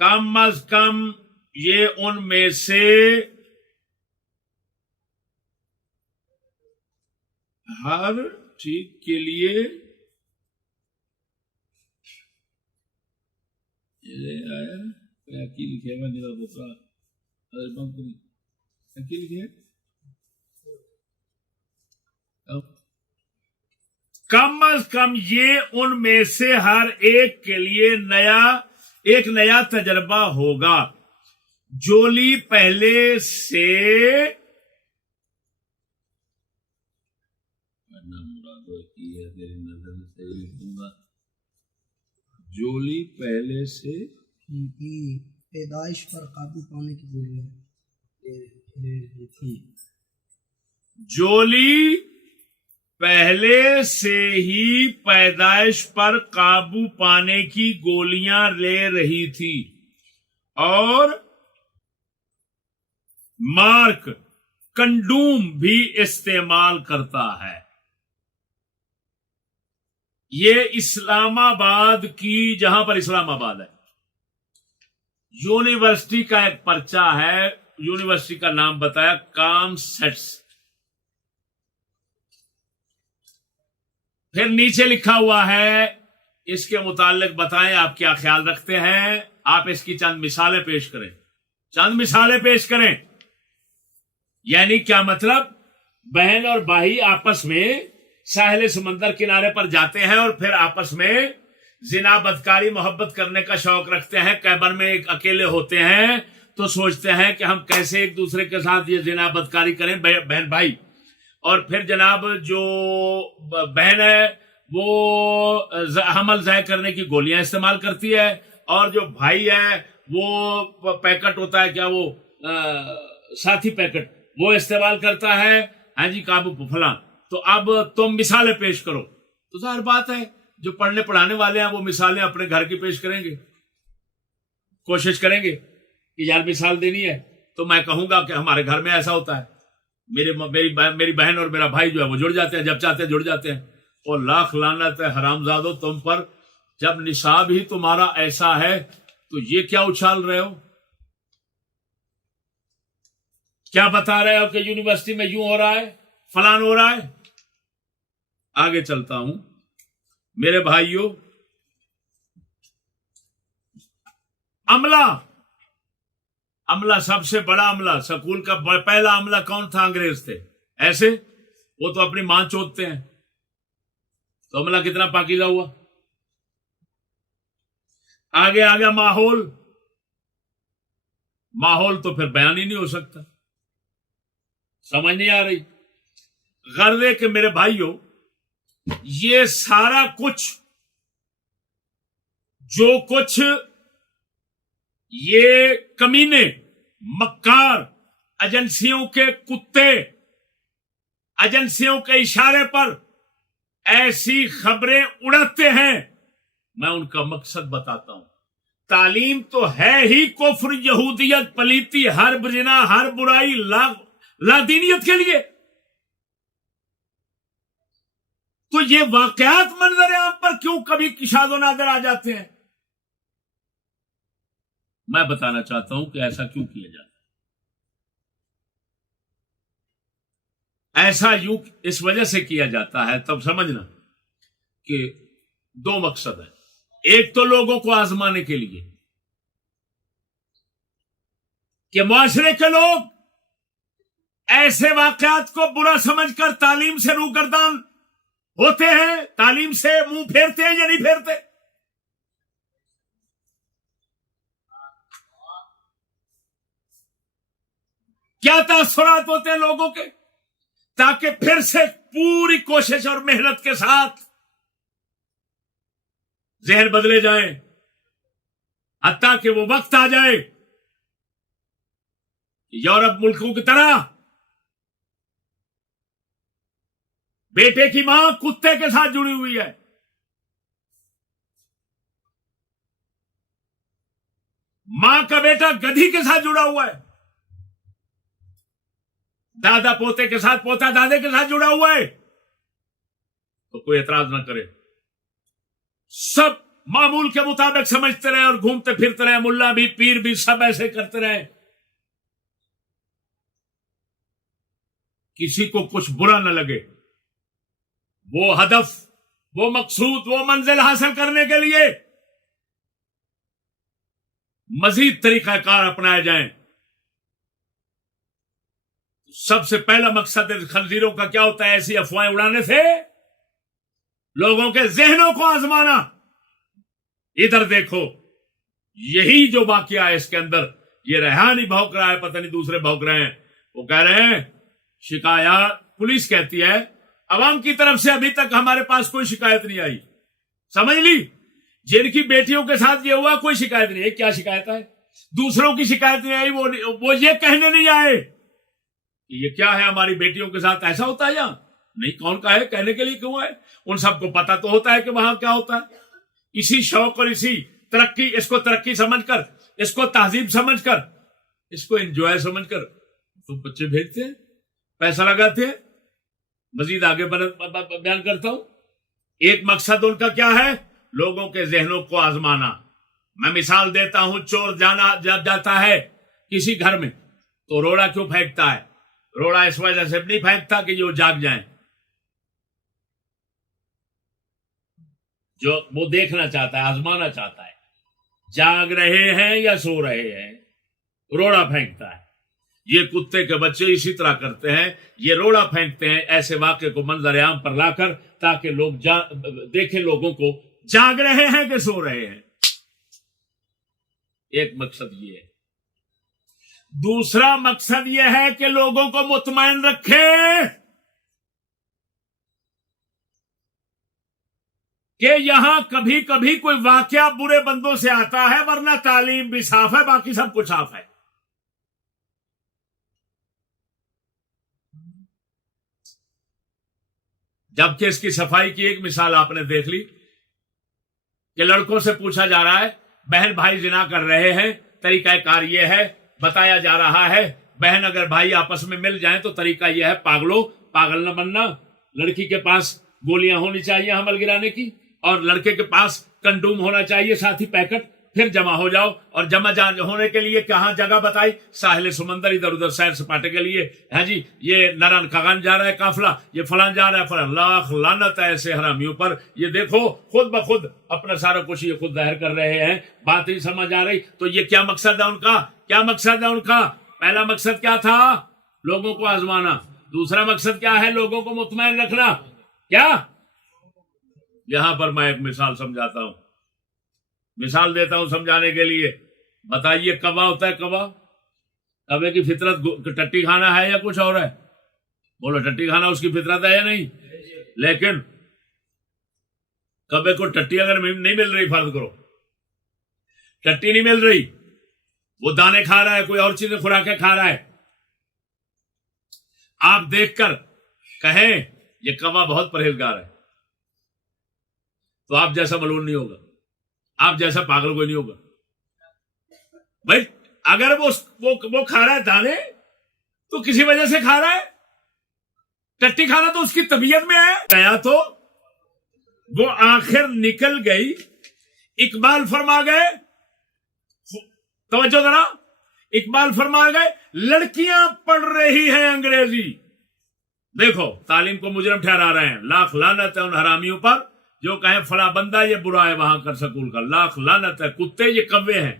کم از کم یہ ان میں سے ہر ٹھیک کے لیے کم از کم یہ ان میں سے ہر ایک کے لیے ایک نیا تجربہ ہوگا۔ جولی پہلے سے پیدائش پر قابو پانے کی گولیاں لے رہی تھی۔ جولی پہلے سے ہی پیدائش پر قابو پانے کی گولیاں لے رہی تھی اور مارک کنڈوم بھی استعمال کرتا ہے۔ یہ اسلام آباد کی، جہاں پر اسلام آباد ہے، یونیورسٹی کا ایک پرچہ ہے، یونیورسٹی کا نام بتایا کام سیٹس۔ پھر نیچے لکھا ہوا ہے، اس کے متعلق بتائیں آپ کیا خیال رکھتے ہیں، آپ اس کی چند مثالیں پیش کریں۔ یعنی کیا مطلب؟ بہن اور بھائی آپس میں ساحل سمندر کنارے پر جاتے ہیں اور پھر آپس میں زنا بدکاری محبت کرنے کا شوق رکھتے ہیں، کیبن میں ایک اکیلے ہوتے ہیں تو سوچتے ہیں کہ ہم کیسے ایک دوسرے کے ساتھ یہ زنا بدکاری کریں، بہن بھائی۔ اور پھر جناب جو بہن ہے وہ حمل ضائع کرنے کی گولیاں استعمال کرتی ہے، اور جو بھائی ہے وہ پیکٹ ہوتا ہے، کیا وہ ساتھی پیکٹ، وہ استعمال کرتا ہے، ہاں جی، قابو فلاں۔ تو اب تم مثالیں پیش کرو۔ تو ظاہر بات ہے جو پڑھنے پڑھانے والے ہیں وہ مثالیں اپنے گھر کی پیش کریں گے، کوشش کریں گے کہ یار مثال دینی ہے تو میں کہوں گا کہ ہمارے گھر میں ایسا ہوتا ہے، میری بہن اور میرا بھائی جو ہے وہ جڑ جاتے ہیں، جب چاہتے ہیں جڑ جاتے ہیں۔ اور لاکھ لعنت ہے حرامزادو تم پر، جب نصاب ہی تمہارا ایسا ہے تو یہ کیا اچھال رہے ہو؟ کیا بتا رہے ہو کہ یونیورسٹی میں یوں ہو رہا ہے، فلان ہو رہا ہے؟ آگے چلتا ہوں میرے بھائیوں۔ عملہ سب سے بڑا عملہ، سکول کا پہلا عملہ کون تھا؟ انگریز تھے۔ ایسے وہ تو اپنی ماں چوتتے ہیں، تو عملہ کتنا پاکیزہ ہوا۔ آگے آگے ماحول تو پھر بیان ہی نہیں ہو سکتا، سمجھ نہیں آ رہی۔ غرض ہے کہ میرے بھائیوں یہ سارا کچھ جو کچھ یہ کمینے مکار ایجنسیوں کے کتے ایجنسیوں کے اشارے پر ایسی خبریں اڑاتے ہیں، میں ان کا مقصد بتاتا ہوں۔ تعلیم تو ہے ہی کفر، یہودیت، پلیتی، ہر زنا، ہر برائی، لادینیت کے لیے، تو یہ واقعات منظر عام پر کیوں کبھی کشاد و نادر آ جاتے ہیں؟ میں بتانا چاہتا ہوں کہ ایسا کیوں کیا جاتا ہے۔ ایسا یوں اس وجہ سے کیا جاتا ہے، تب سمجھنا کہ دو مقصد ہیں۔ ایک تو لوگوں کو آزمانے کے لیے کہ معاشرے کے لوگ ایسے واقعات کو برا سمجھ کر تعلیم سے روگردان ہوتے ہیں، تعلیم سے منہ پھیرتے ہیں یا نہیں پھیرتے۔ کیا تاثرات ہوتے ہیں لوگوں کے، تاکہ پھر سے پوری کوشش اور محنت کے ساتھ ذہن بدلے جائیں، حتیٰ کہ وہ وقت آ جائے یورپ ملکوں کی طرح بیٹے کی ماں کتے کے ساتھ جڑی ہوئی ہے، ماں کا بیٹا گدھی کے ساتھ جڑا ہوا ہے، دادا پوتے کے ساتھ، پوتا دادے کے ساتھ جڑا ہوا ہے، تو کوئی اعتراض نہ کرے، سب معمول کے مطابق سمجھتے رہے اور گھومتے پھرتے رہے، ملا بھی پیر بھی سب ایسے کرتے رہے، کسی کو کچھ برا نہ لگے۔ وہ ہدف، وہ مقصود، وہ منزل حاصل کرنے کے لیے مزید طریقہ کار اپنائے جائیں۔ سب سے پہلا مقصد خنزیروں کا کیا ہوتا ہے؟ ایسی افواہیں اڑانے سے لوگوں کے ذہنوں کو آزمانا۔ ادھر دیکھو، یہی جو واقعہ ہے اس کے اندر، یہ ریحان ہی بھونک رہا ہے، پتہ نہیں دوسرے بھونک رہے ہیں، وہ کہہ رہے ہیں شکایات، پولیس کہتی ہے عوام کی طرف سے ابھی تک ہمارے پاس کوئی شکایت نہیں آئی۔ سمجھ لی؟ جن کی بیٹیوں کے ساتھ یہ ہوا کوئی شکایت نہیں ہے، کیا شکایت ہے؟ دوسروں کی شکایت نہیں آئی، وہ یہ کہنے نہیں آئے کہ یہ کیا ہے ہماری بیٹیوں کے ساتھ ایسا ہوتا ہے یا نہیں، کون کا ہے، کہنے کے لیے کیوں ہے؟ ان سب کو پتا تو ہوتا ہے کہ وہاں کیا ہوتا ہے۔ اسی شوق اور اسی ترقی، اس کو ترقی سمجھ کر، اس کو تہذیب سمجھ کر، اس کو انجوائے سمجھ کر تو بچے بھیجتے ہیں، پیسہ لگاتے ہیں۔ مزید آگے بیان کرتا ہوں۔ ایک مقصد ان کا کیا ہے؟ لوگوں کے ذہنوں کو آزمانا۔ میں مثال دیتا ہوں، چور جاتا ہے کسی گھر میں تو روڑا کیوں پھینکتا ہے؟ روڑا اس وجہ سے نہیں پھینکتا کہ یہ جاگ جائیں، جو وہ دیکھنا چاہتا ہے، آزمانا چاہتا ہے جاگ رہے ہیں یا سو رہے ہیں، روڑا پھینکتا ہے۔ یہ کتے کے بچے اسی طرح کرتے ہیں، یہ روڑا پھینکتے ہیں ایسے واقعے کو منظر عام پر لا کر، تاکہ لوگ دیکھیں لوگوں کو جاگ رہے ہیں کہ سو رہے ہیں۔ ایک مقصد یہ ہے۔ دوسرا مقصد یہ ہے کہ لوگوں کو مطمئن رکھے کہ یہاں کبھی کبھی کوئی واقعہ برے بندوں سے آتا ہے، ورنہ تعلیم بھی صاف ہے، باقی سب کچھ صاف ہے۔ جبکہ اس کی صفائی کی ایک مثال آپ نے دیکھ لی کہ لڑکوں سے پوچھا جا رہا ہے بہن بھائی زنا کر رہے ہیں، طریقہ کار یہ ہے، بتایا جا رہا ہے بہن اگر بھائی آپس میں مل جائیں تو طریقہ یہ ہے، پاگل نہ بننا، لڑکی کے پاس گولیاں ہونی چاہیے حمل گرانے کی، اور لڑکے کے پاس کنڈوم ہونا چاہیے، ساتھ ہی پیکٹ، پھر جمع ہو جاؤ۔ اور جمع ہونے کے لیے کہاں جگہ بتائی؟ ساحل سمندر، ادھر ادھر سیر سپاٹے کے لیے، ہاں جی، یہ نران کھگان جا رہا ہے قافلہ، یہ فلان جا رہا ہے فلان، لاکھ لعنت ہے ایسے حرامیوں پر۔ یہ دیکھو خود بخود اپنا سارا کچھ یہ خود ظاہر کر رہے ہیں، بات نہیں سمجھ آ رہی۔ تو یہ کیا مقصد ہے ان کا؟ کیا مقصد ہے ان کا؟ پہلا مقصد کیا تھا؟ لوگوں کو آزمانا۔ دوسرا مقصد کیا ہے؟ لوگوں کو مطمئن رکھنا۔ کیا؟ یہاں پر میں ایک مثال سمجھاتا ہوں، مثال دیتا ہوں سمجھانے کے لیے۔ بتائیے کوا ہوتا ہے کوا؟ کوے کی فطرت ٹٹی کھانا ہے یا کچھ اور ہے؟ بولو ٹٹی کھانا اس کی فطرت ہے یا نہیں؟ لیکن کبے کو ٹٹی اگر نہیں مل رہی، فرض کرو ٹٹی نہیں مل رہی، وہ دانے کھا رہا ہے، کوئی اور چیزیں خوراکیں کھا رہا ہے، آپ دیکھ کر کہیں یہ کوا بہت پرہیزگار ہے، تو آپ جیسا ملون نہیں ہوگا، آپ جیسا پاگل کوئی نہیں ہوگا بھائی۔ اگر وہ کھا رہا ہے دانے تو کسی وجہ سے کھا رہا ہے، ٹٹی کھانا تو اس کی طبیعت میں ہے گیا، تو وہ آخر نکل گئی۔ اقبال فرما گئے، توجہ ذرا، اقبال فرما گئے لڑکیاں پڑھ رہی ہیں انگریزی۔ دیکھو تعلیم کو مجرم ٹھہرا رہے ہیں، لاکھ لعنت ہے ان حرامیوں پر جو کہیں فلاں بندہ یہ برا ہے وہاں کر سکول کا، لاکھ لعنت ہے، کتے یہ کوے ہیں،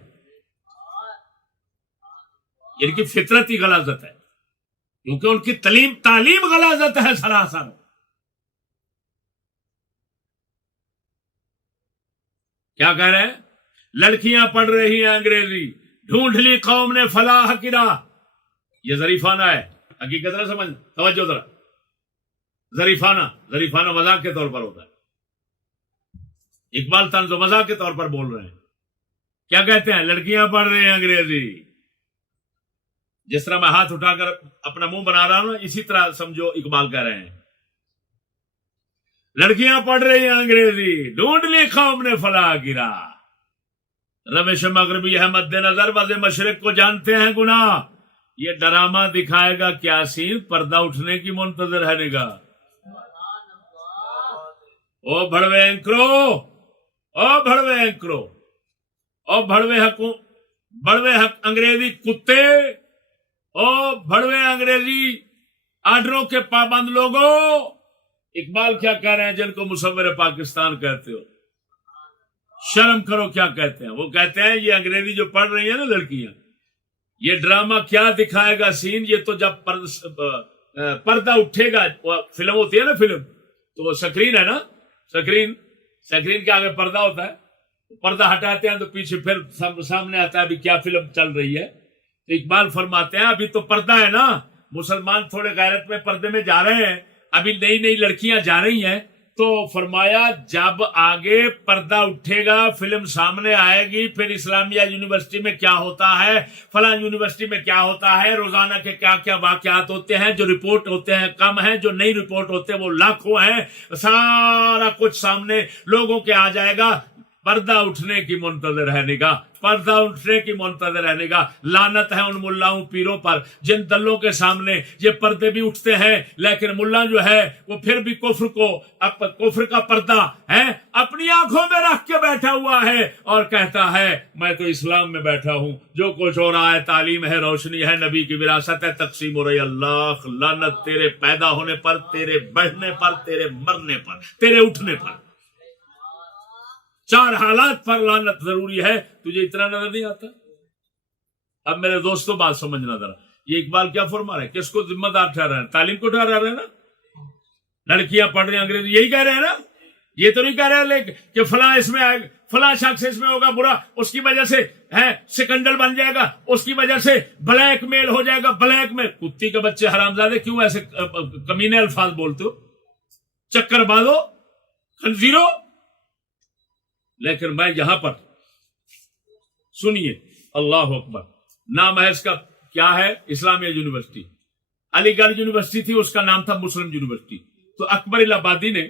ان کی فطرت ہی غلاظت ہے، کیونکہ ان کی تعلیم غلاظت ہے سراسر۔ کیا کہہ رہے ہیں؟ لڑکیاں پڑھ رہی ہیں انگریزی، ڈھونڈ لی قوم نے فلاح کی راہ۔ یہ ظریفانہ ہے، حقیقت نہ سمجھ، توجہ ذرا، ظریفانہ مذاق کے طور پر ہوتا ہے، اقبال طنز و مذاق کے طور پر بول رہے ہیں۔ کیا کہتے ہیں؟ لڑکیاں پڑھ رہی ہیں انگریزی، جس طرح میں ہاتھ اٹھا کر اپنا منہ بنا رہا ہوں اسی طرح سمجھو اقبال کہہ رہے ہیں، لڑکیاں پڑھ رہی ہیں انگریزی، ڈھونڈ لی قوم نے فلاح کی راہ، روش مغربی ہے مد نظر، وضع مشرق کو جانتے ہیں گناہ، یہ ڈرامہ دکھائے گا کیا سین، پردہ اٹھنے کی منتظر ہے نگاہ۔ او بھڑوے اینکرو، او بھڑوے اینکرو، او بھڑوے انگریزی کتے، او بھڑوے انگریزی آرڈروں کے پابند لوگوں۔ اقبال کیا کہہ رہے ہیں جن کو مصور پاکستان کہتے ہو؟ شرم کرو، کیا کہتے ہیں؟ وہ کہتے ہیں یہ انگریزی جو پڑھ رہی ہیں نا لڑکیاں، یہ ڈرامہ کیا دکھائے گا سین، یہ تو جب پردہ اٹھے گا، فلم ہوتی ہے نا، فلم تو وہ سکرین ہے نا، سکرین کے آگے پردہ ہوتا ہے، پردہ ہٹاتے ہیں تو پیچھے پھر سامنے آتا ہے ابھی کیا فلم چل رہی ہے۔ تو اقبال فرماتے ہیں ابھی تو پردہ ہے نا، مسلمان تھوڑے غیرت میں پردے میں جا رہے ہیں، ابھی نئی لڑکیاں جا رہی ہیں، تو فرمایا جب آگے پردہ اٹھے گا، فلم سامنے آئے گی، پھر اسلامیہ یونیورسٹی میں کیا ہوتا ہے، فلاں یونیورسٹی میں کیا ہوتا ہے، روزانہ کے کیا کیا واقعات ہوتے ہیں، جو رپورٹ ہوتے ہیں کم ہیں، جو نئی رپورٹ ہوتے ہیں وہ لاکھوں ہیں، سارا کچھ سامنے لوگوں کے آ جائے گا۔ پردہ اٹھنے کی منتظر ہے نگاہ، پردہ اٹھنے کی منتظر ہے نگاہ۔ لعنت ہے ان ملاؤں پیروں پر جن دلوں کے سامنے یہ پردے بھی اٹھتے ہیں، لیکن ملا جو ہے وہ پھر بھی کفر کا پردہ ہے اپنی آنکھوں میں رکھ کے بیٹھا ہوا ہے اور کہتا ہے میں تو اسلام میں بیٹھا ہوں، جو کچھ ہو رہا ہے تعلیم ہے، روشنی ہے، نبی کی وراثت ہے، تقسیم ہو رہی۔ اللہ لعنت تیرے پیدا ہونے پر، تیرے بڑھنے پر، تیرے مرنے پر، تیرے اٹھنے پر، چار حالات پر لعنت ضروری ہے۔ تجھے اتنا نظر نہیں آتا؟ اب میرے دوستوں بات سمجھنا ذرا، یہ اقبال کیا فرما رہے ہیں؟ کس کو ذمہ دار ٹھہرا ہے؟ تعلیم کو ٹھہرا رہے ہیں نا، لڑکیاں پڑھ رہی ہیں انگریزی، یہی کہہ رہے ہیں نا، یہ تو نہیں کہہ رہے کہ فلاں اس میں آئے، فلاں شخص اس میں ہوگا برا، اس کی وجہ سے ہے سکنڈل بن جائے گا، اس کی وجہ سے بلیک میل ہو جائے گا، بلیک میل۔ کتی کے بچے حرامزادے کیوں ایسے کمینے الفاظ بولتے ہو؟ چکر بازو، خنزیرو۔ لیکن میں یہاں پر سنیے، اللہ اکبر، نام ہے اس کا کیا ہے؟ اسلامیہ یونیورسٹی، علی گڑھ یونیورسٹی تھی، اس کا نام تھا مسلم یونیورسٹی۔ تو اکبر الہ آبادی نے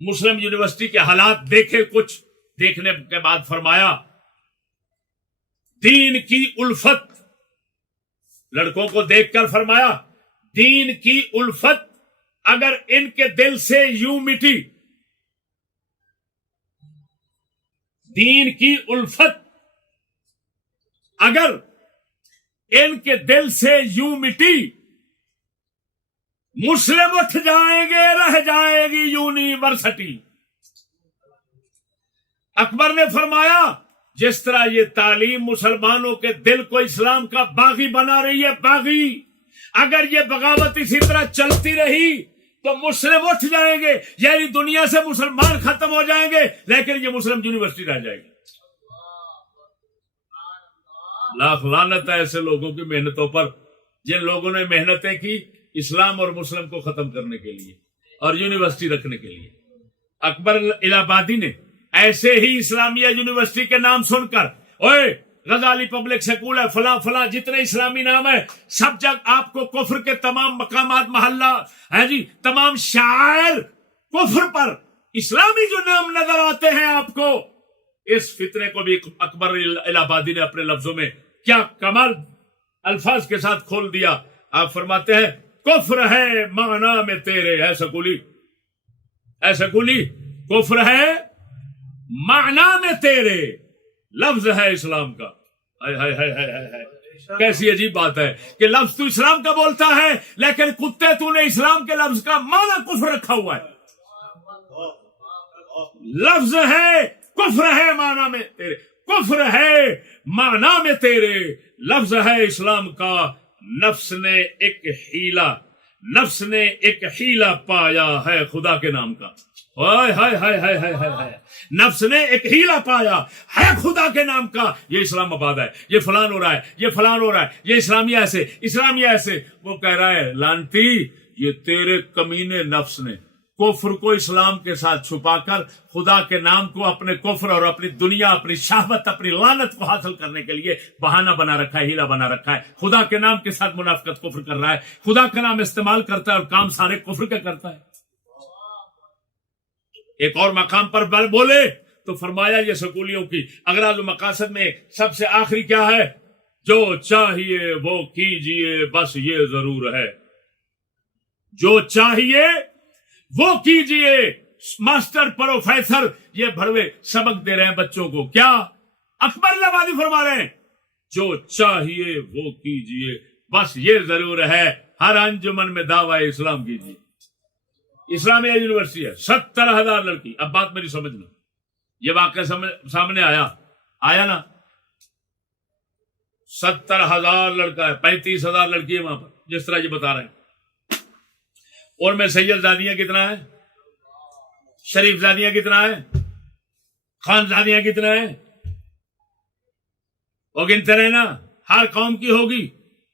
مسلم یونیورسٹی کے حالات دیکھے، کچھ دیکھنے کے بعد فرمایا دین کی الفت، لڑکوں کو دیکھ کر فرمایا دین کی الفت اگر ان کے دل سے یوں مٹی، دین کی الفت اگر ان کے دل سے یوں مٹی، مسلم اٹھ جائیں گے، رہ جائے گی یونیورسٹی۔ اکبر نے فرمایا جس طرح یہ تعلیم مسلمانوں کے دل کو اسلام کا باغی بنا رہی ہے، باغی، اگر یہ بغاوت اسی طرح چلتی رہی تو مسلم اٹھ جائیں گے، یعنی دنیا سے مسلمان ختم ہو جائیں گے، لیکن یہ مسلم یونیورسٹی رہ جائے گی۔ لاکھ لعنت ہے ایسے لوگوں کی محنتوں پر، جن لوگوں نے محنتیں کی اسلام اور مسلم کو ختم کرنے کے لیے اور یونیورسٹی رکھنے کے لیے. اکبر الہ آبادی نے ایسے ہی اسلامیہ یونیورسٹی کے نام سن کر، اوئے غزالی پبلک سکول ہے، فلاں فلاں جتنے اسلامی نام ہے، سب جگہ آپ کو کفر کے تمام مقامات، محلہ ہے جی، تمام شاعر کفر پر، اسلامی جو نام نظر آتے ہیں آپ کو، اس فتنے کو بھی اکبر الہ آبادی نے اپنے لفظوں میں کیا کمال الفاظ کے ساتھ کھول دیا. آپ فرماتے ہیں کفر ہے معنی میں تیرے، ہے سکولی، اے سکولی، کفر ہے معنی میں تیرے، لفظ ہے اسلام کا. ہائے ہائے ہائے ہائے ہائے، کیسی عجیب بات ہے کہ لفظ تو اسلام کا بولتا ہے لیکن کتے تو نے اسلام کے لفظ کا معنی کفر رکھا ہوا ہے. لفظ ہے کفر ہے معنی میں تیرے، کفر ہے معنی میں تیرے، لفظ ہے اسلام کا. نفس نے ایک حیلہ پایا ہے خدا کے نام کا. ہائے ہائے ہائے ہائے ہائے ہائے، نفس نے ایک ہیلا پایا ہے خدا کے نام کا. یہ اسلام آباد ہے، یہ فلان ہو رہا ہے، یہ فلان ہو رہا ہے، یہ اسلامیہ ایسے، اسلامیہ ایسے. وہ کہہ رہا ہے لانتی، یہ تیرے کمینے نفس نے کفر کو اسلام کے ساتھ چھپا کر خدا کے نام کو اپنے کفر اور اپنی دنیا، اپنی شہوت، اپنی لعنت کو حاصل کرنے کے لیے بہانہ بنا رکھا ہے، ہیلا بنا رکھا ہے. خدا کے نام کے ساتھ منافقت کفر کر رہا ہے، خدا کا نام استعمال کرتا ہے اور کام سارے کفر کا کرتا ہے. ایک اور مقام پر بل بولے تو فرمایا یہ سکولیوں کی اغراض و مقاصد میں سب سے آخری کیا ہے؟ جو چاہیے وہ کیجئے بس یہ ضرور ہے. جو چاہیے وہ کیجئے. ماسٹر پروفیسر یہ بڑوے سبق دے رہے ہیں بچوں کو، کیا اکبر الہ آبادی فرما رہے ہیں جو چاہیے وہ کیجئے بس یہ ضرور ہے، ہر انجمن میں دعوی اسلام کیجئے. اسلامیہ یونیورسٹی ہے، 70,000 لڑکی. اب بات میری سمجھ لو، یہ واقعہ سامنے آیا نا، 70,000 لڑکا ہے، 35,000 لڑکی ہے وہاں پر، جس طرح یہ بتا رہے ہیں. اور میں سید زادیاں کتنا ہے، شریف زادیاں کتنا ہے، خان زادیاں کتنا ہے، وہ گنتے رہے نا. ہر قوم کی ہوگی،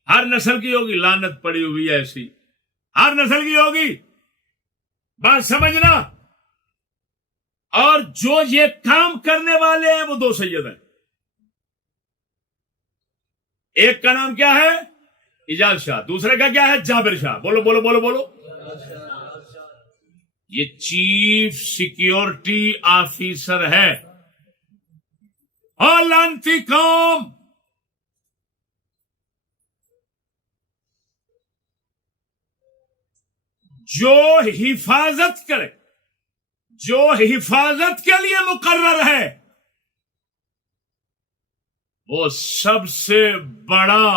ہر نسل کی ہوگی، لعنت پڑی ہوئی ہے ایسی، ہر نسل کی ہوگی. بات سمجھنا. اور جو یہ کام کرنے والے ہیں وہ دو سید ہیں. ایک کا نام کیا ہے؟ اجاز شاہ. دوسرے کا کیا ہے؟ جابر شاہ. بولو بولو بولو بولو. یہ چیف سیکیورٹی آفیسر ہے. اور لانتی قوم، جو حفاظت کرے، جو حفاظت کے لیے مقرر ہے، وہ سب سے بڑا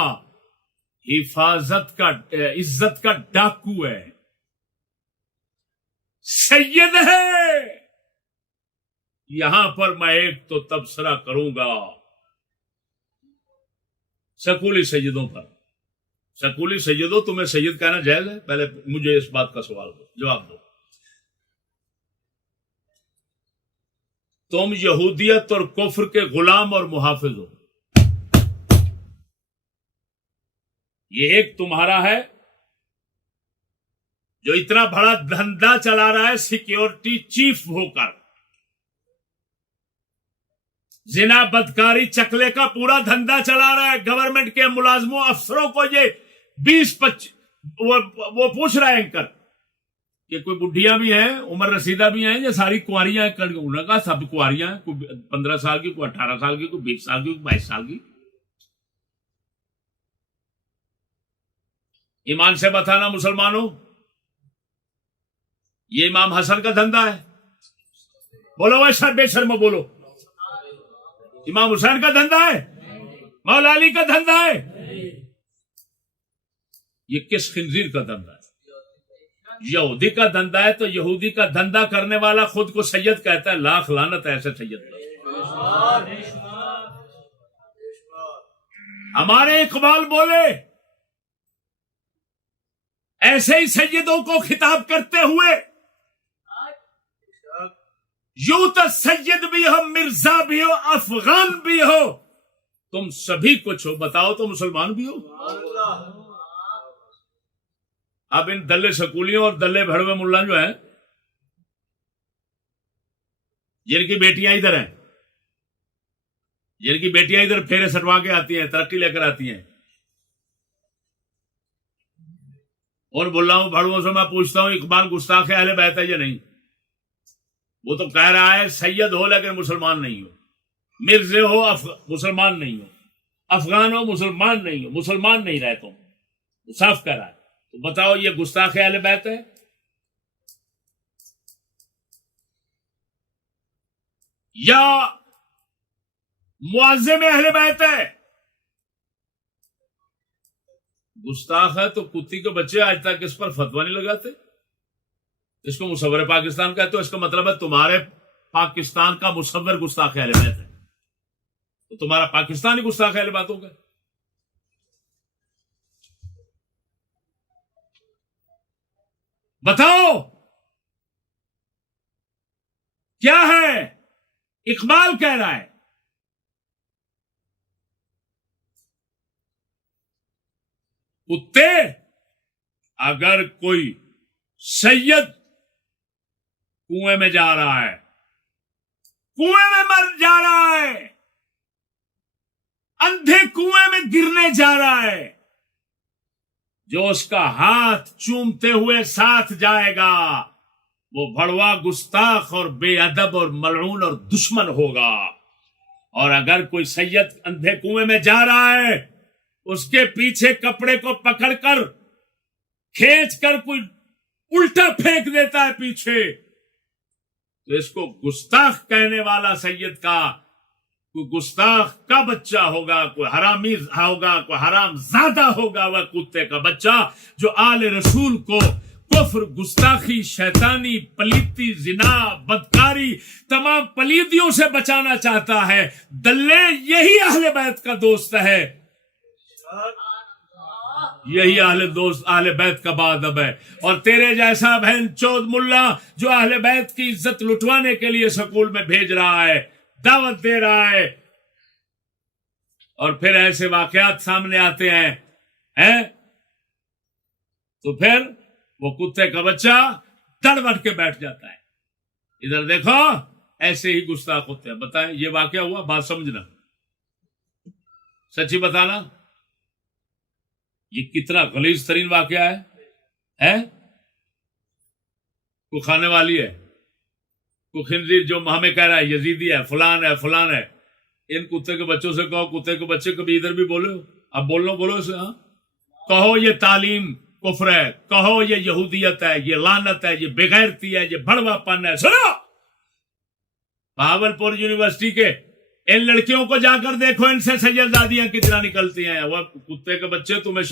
حفاظت کا، عزت کا ڈاکو ہے، سید ہے. یہاں پر میں ایک تو تبصرہ کروں گا سکولی سیدوں پر. سکولی سیدوں، تمہیں سید کہنا جائز ہے؟ پہلے مجھے اس بات کا سوال دو، جواب دو. تم یہودیت اور کفر کے غلام اور محافظ ہو. یہ ایک تمہارا ہے جو اتنا بڑا دھندا چلا رہا ہے سیکیورٹی چیف ہو کر، زنا بدکاری چکلے کا پورا دھندا چلا رہا ہے. گورنمنٹ کے ملازموں افسروں کو یہ 20-25 وہ پوچھ رہا ہے اینکر کہ کوئی بڈھیاں بھی ہیں، عمر رسیدہ بھی ہیں، یہ ساری کنواریاں ہیں. انہوں نے کہا سب کنواریاں ہیں، کوئی 15 سال کی، کوئی 18 سال کی، کوئی 20 سال کی، کوئی 22 سال کی. ایمان سے بتانا مسلمانوں، یہ امام حسن کا دھندا ہے؟ بولو ویسا بے شرمو بولو. امام حسین کا دھندا ہے؟ مولا علی کا دھندا ہے؟ یہ کس خنزیر کا دھندا ہے؟ یہودی کا دھندا ہے. تو یہودی کا دھندا کرنے والا خود کو سید کہتا ہے. لاکھ لعنت ہے ایسے سید کا. ہمارے اقبال بولے ایسے ہی سیدوں کو خطاب کرتے ہوئے، یوں تو سید بھی ہو، مرزا بھی ہو، افغان بھی ہو، تم سبھی کچھ ہو، بتاؤ تو مسلمان بھی ہو. اب ان دلے سکولیوں اور دلے بھڑوے ملا جو ہیں، جن کی بیٹیاں ادھر ہیں، جن کی بیٹیاں ادھر پھیرے سٹوا کے آتی ہیں، ترقی لے کر آتی ہیں، اور ملاؤں بھڑووں سے میں پوچھتا ہوں اقبال گستاخ اہل بیت ہے یا نہیں؟ وہ تو کہہ رہا ہے سید ہو لیکن مسلمان نہیں ہو، مرزے ہو مسلمان نہیں ہو، افغان ہو مسلمان نہیں ہو، مسلمان نہیں رہتا ہوں، وہ صاف کہہ رہا ہے۔ تو بتاؤ یہ گستاخ اہل بیت ہے؟ یا معظم اہل بیت ہے؟ گستاخ ہے تو کتی کے بچے آج تک اس پر فتویٰ نہیں لگاتے، اس کو مصور پاکستان کہتے ہو، اس کا مطلب ہے تمہارے پاکستان کا مصور گستاخ اہل بیت ہے، تو تمہارا پاکستان ہی گستاخ اہل بیت ہوگا۔ بتاؤ کیا ہے؟ اقبال کہہ رہا ہے کتے، اگر کوئی سید کنویں میں جا رہا ہے، کنویں میں مر جا رہا ہے، اندھے کنویں میں گرنے جا رہا ہے، جو اس کا ہاتھ چومتے ہوئے ساتھ جائے گا وہ بھڑوا گستاخ اور بے ادب اور ملعون اور دشمن ہوگا۔ اور اگر کوئی سید اندھے کنویں میں جا رہا ہے، اس کے پیچھے کپڑے کو پکڑ کر کھینچ کر کوئی الٹا پھینک دیتا ہے پیچھے، تو اس کو گستاخ کہنے والا سید کا کوئی گستاخ کا بچہ ہوگا، کوئی حرامی ہوگا، کوئی حرام زادہ ہوگا، وہ کتے کا بچہ جو آل رسول کو کفر، گستاخی، شیطانی، پلیتی، زنا، بدکاری، تمام پلیدیوں سے بچانا چاہتا ہے۔ دلے یہی اہل بیت کا دوست ہے، یہی اہل بیت کا بادب ہے۔ اور تیرے جیسا بہن چود ملا جو اہل بیت کی عزت لٹوانے کے لیے سکول میں بھیج رہا ہے، دعوت دے رہا ہے، اور پھر ایسے واقعات سامنے آتے ہیں تو پھر وہ کتے کا بچہ دڑ بٹ کے بیٹھ جاتا ہے۔ ادھر دیکھو ایسے ہی گستاخ ہوتے ہیں۔ بتائیں یہ واقعہ ہوا، بات سمجھنا، سچی بتانا، یہ کتنا غلیظ ترین واقعہ ہے؟ کوئی کھانے والی ہے، کوئی خنزیر جو ہمیں کہہ رہا ہے یزیدی ہے، فلان ہے، فلان ہے، ان کتے کے بچوں سے کہو، کتے کے بچے کبھی ادھر بھی بولو، اب بولو اسے، ہاں کہو یہ تعلیم کفر ہے، کہو یہ یہودیت ہے، یہ لعنت ہے، یہ بغیرتی ہے، یہ بھڑوا پن ہے۔ سنو، بہاولپور یونیورسٹی کے ان لڑکیوں کو جا کر دیکھو، ان سے سیدزادیاں کتنا نکلتی ہیں۔ وہ کتے کے بچے، تمہیں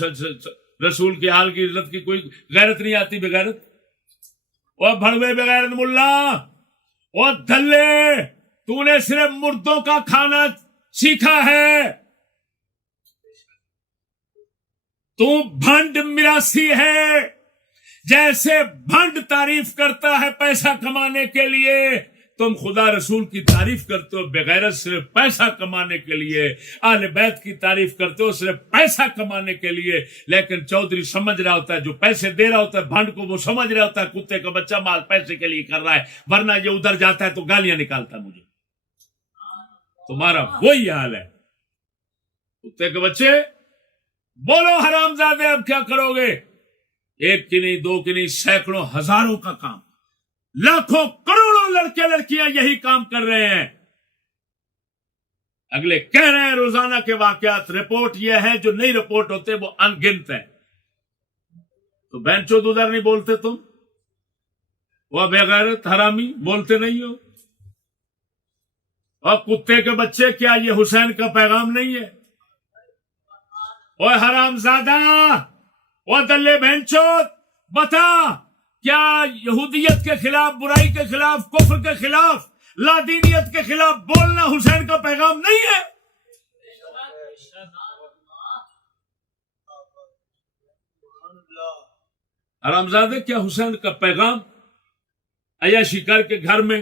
رسول کی حال کی عزت کی کوئی غیرت نہیں آتی؟ بغیرت، وہ بھڑوے بغیرت ملا، وہ دھلے، تو نے صرف مردوں کا کھانا سیکھا ہے، تو بھنڈ میراسی ہے۔ جیسے بھنڈ تعریف کرتا ہے پیسہ کمانے کے لیے، تم خدا رسول کی تعریف کرتے ہو بغیرت صرف پیسہ کمانے کے لیے، اہل بیت کی تعریف کرتے ہو صرف پیسہ کمانے کے لیے۔ لیکن چودھری سمجھ رہا ہوتا ہے، جو پیسے دے رہا ہوتا ہے بھنڈ کو، وہ سمجھ رہا ہوتا ہے کتے کا بچہ مال پیسے کے لیے کر رہا ہے، ورنہ یہ ادھر جاتا ہے تو گالیاں نکالتا ہے مجھے۔ تمہارا وہی حال ہے کتے کے بچے۔ بولو حرام زادے، اب کیا کرو گے؟ ایک کی نہیں، دو کی نہیں، سینکڑوں ہزاروں کا کام، لاکھوں کروڑوں لڑکے لڑکیاں یہی کام کر رہے ہیں۔ اگلے کہہ رہے ہیں روزانہ کے واقعات، رپورٹ یہ ہے، جو نہیں رپورٹ ہوتے وہ ان گنت ہے۔ تو بہن چود ادھر نہیں بولتے تم، وہ بغیرت حرامی بولتے نہیں ہو؟ اور کتے کے بچے، کیا یہ حسین کا پیغام نہیں ہے؟ اوے حرام زادہ، او دلے بہن چود، بتا، کیا یہودیت کے خلاف، برائی کے خلاف، کفر کے خلاف، لادینیت کے خلاف بولنا حسین کا پیغام نہیں ہے؟ حرام زادے، کیا حسین کا پیغام عیاشی کر کے گھر میں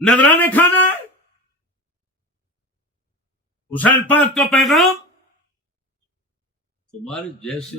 نذرانے کھانا ہے؟ حسین پاک کا پیغام تمہارے جیسے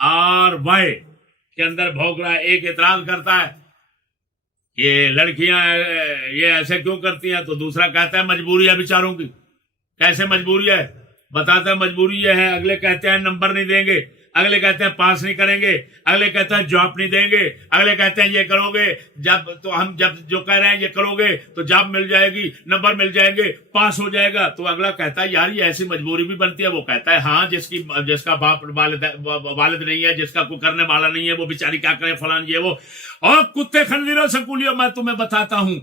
ARY, کے اندر بھونک رہا ہے. ایک اعتراض کرتا ہے کہ لڑکیاں یہ ایسے کیوں کرتی ہیں, تو دوسرا کہتا ہے مجبوری ہے بیچاروں کی. کیسے مجبوری ہے؟ بتاتا ہے مجبوری یہ ہے. اگلے کہتے ہیں نمبر نہیں دیں گے, اگلے کہتے ہیں پاس نہیں کریں گے, اگلے کہتے ہیں جاب نہیں دیں گے, اگلے کہتے ہیں یہ کرو گے جب تو ہم جب جو کہہ رہے ہیں یہ کرو گے تو جاب مل جائے گی, نمبر مل جائیں گے, پاس ہو جائے گا. تو اگلا کہتا ہے یار یہ ایسی مجبوری بھی بنتی ہے. وہ کہتا ہے ہاں جس کا باپ والد نہیں ہے, جس کا کوئی کرنے والا نہیں ہے, وہ بیچاری کیا کرے فلان یہ وہ. اور کتے خنزیروں سکولیوں میں تمہیں بتاتا ہوں,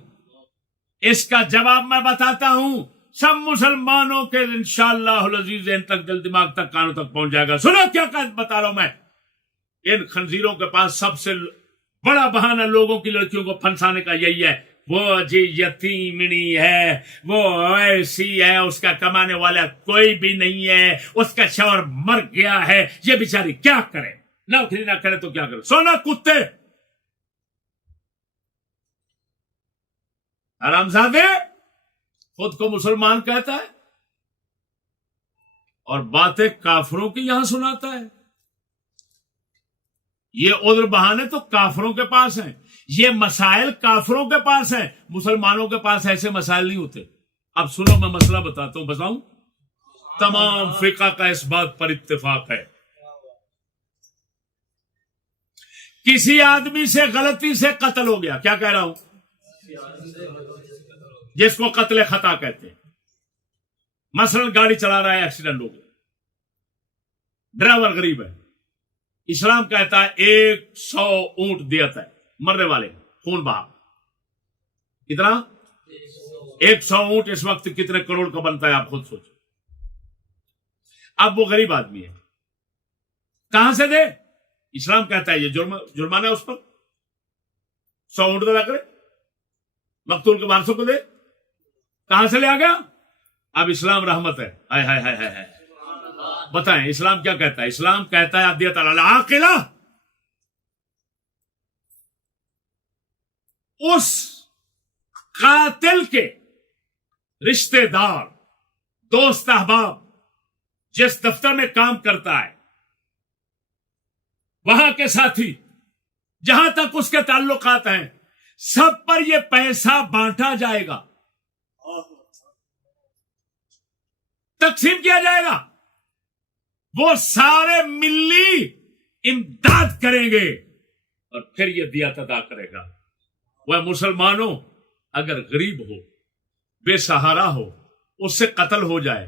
اس کا جواب میں بتاتا ہوں. سب مسلمانوں کے انشاءاللہ العزیز ان تک دل دماغ تک کانوں تک پہنچ جائے گا. سنو کیا بتا رہا ہوں میں. ان خنزیروں کے پاس سب سے بڑا بہانہ لوگوں کی لڑکیوں کو پھنسانے کا یہی ہے. وہ جی یتیمنی ہے, وہ ایسی ہے, اس کا کمانے والا کوئی بھی نہیں ہے, اس کا شوہر مر گیا ہے, یہ بیچاری کیا کرے, نوکری نہ کرے تو کیا کرے. سونا کتے حرامزادے خود کو مسلمان کہتا ہے اور باتیں کافروں کی یہاں سناتا ہے. یہ عذر بہانے تو کافروں کے پاس ہیں, یہ مسائل کافروں کے پاس ہیں, مسلمانوں کے پاس ایسے مسائل نہیں ہوتے. اب سنو میں مسئلہ بتاتا ہوں, بتاؤں. تمام فقہ کا اس بات پر اتفاق ہے, کسی آدمی سے غلطی سے قتل ہو گیا, کیا کہہ رہا ہوں, جس کو قتل خطا کہتے ہیں. مثلا گاڑی چلا رہا ہے, ایکسیڈنٹ ہو گیا, ڈرائیور غریب ہے, اسلام کہتا ہے 100 اونٹ دیت ہے مرنے والے, خون بہا. کتنا؟ 100 اونٹ اس وقت کتنے کروڑ کا بنتا ہے آپ خود سوچیں. اب وہ غریب آدمی ہے, کہاں سے دے؟ اسلام کہتا ہے یہ جرمانہ ہے اس پر, 100 اونٹ ادا کرے, مقتول کے وارثوں کو دے. کہاں سے لے آ گیا؟ اب اسلام رحمت ہے. ہائے ہائے ہائے ہائے, بتائیں اسلام کیا کہتا ہے؟ اسلام کہتا ہے ادیت العاقلہ, اس قاتل کے رشتہ دار, دوست احباب, جس دفتر میں کام کرتا ہے, وہاں کے ساتھی, جہاں تک اس کے تعلقات ہیں, سب پر یہ پیسہ بانٹا جائے گا, تقسیم کیا جائے گا. وہ سارے ملی امداد کریں گے اور پھر یہ دیات ادا کرے گا. وہ مسلمانوں اگر غریب ہو, بے سہارا ہو, اس سے قتل ہو جائے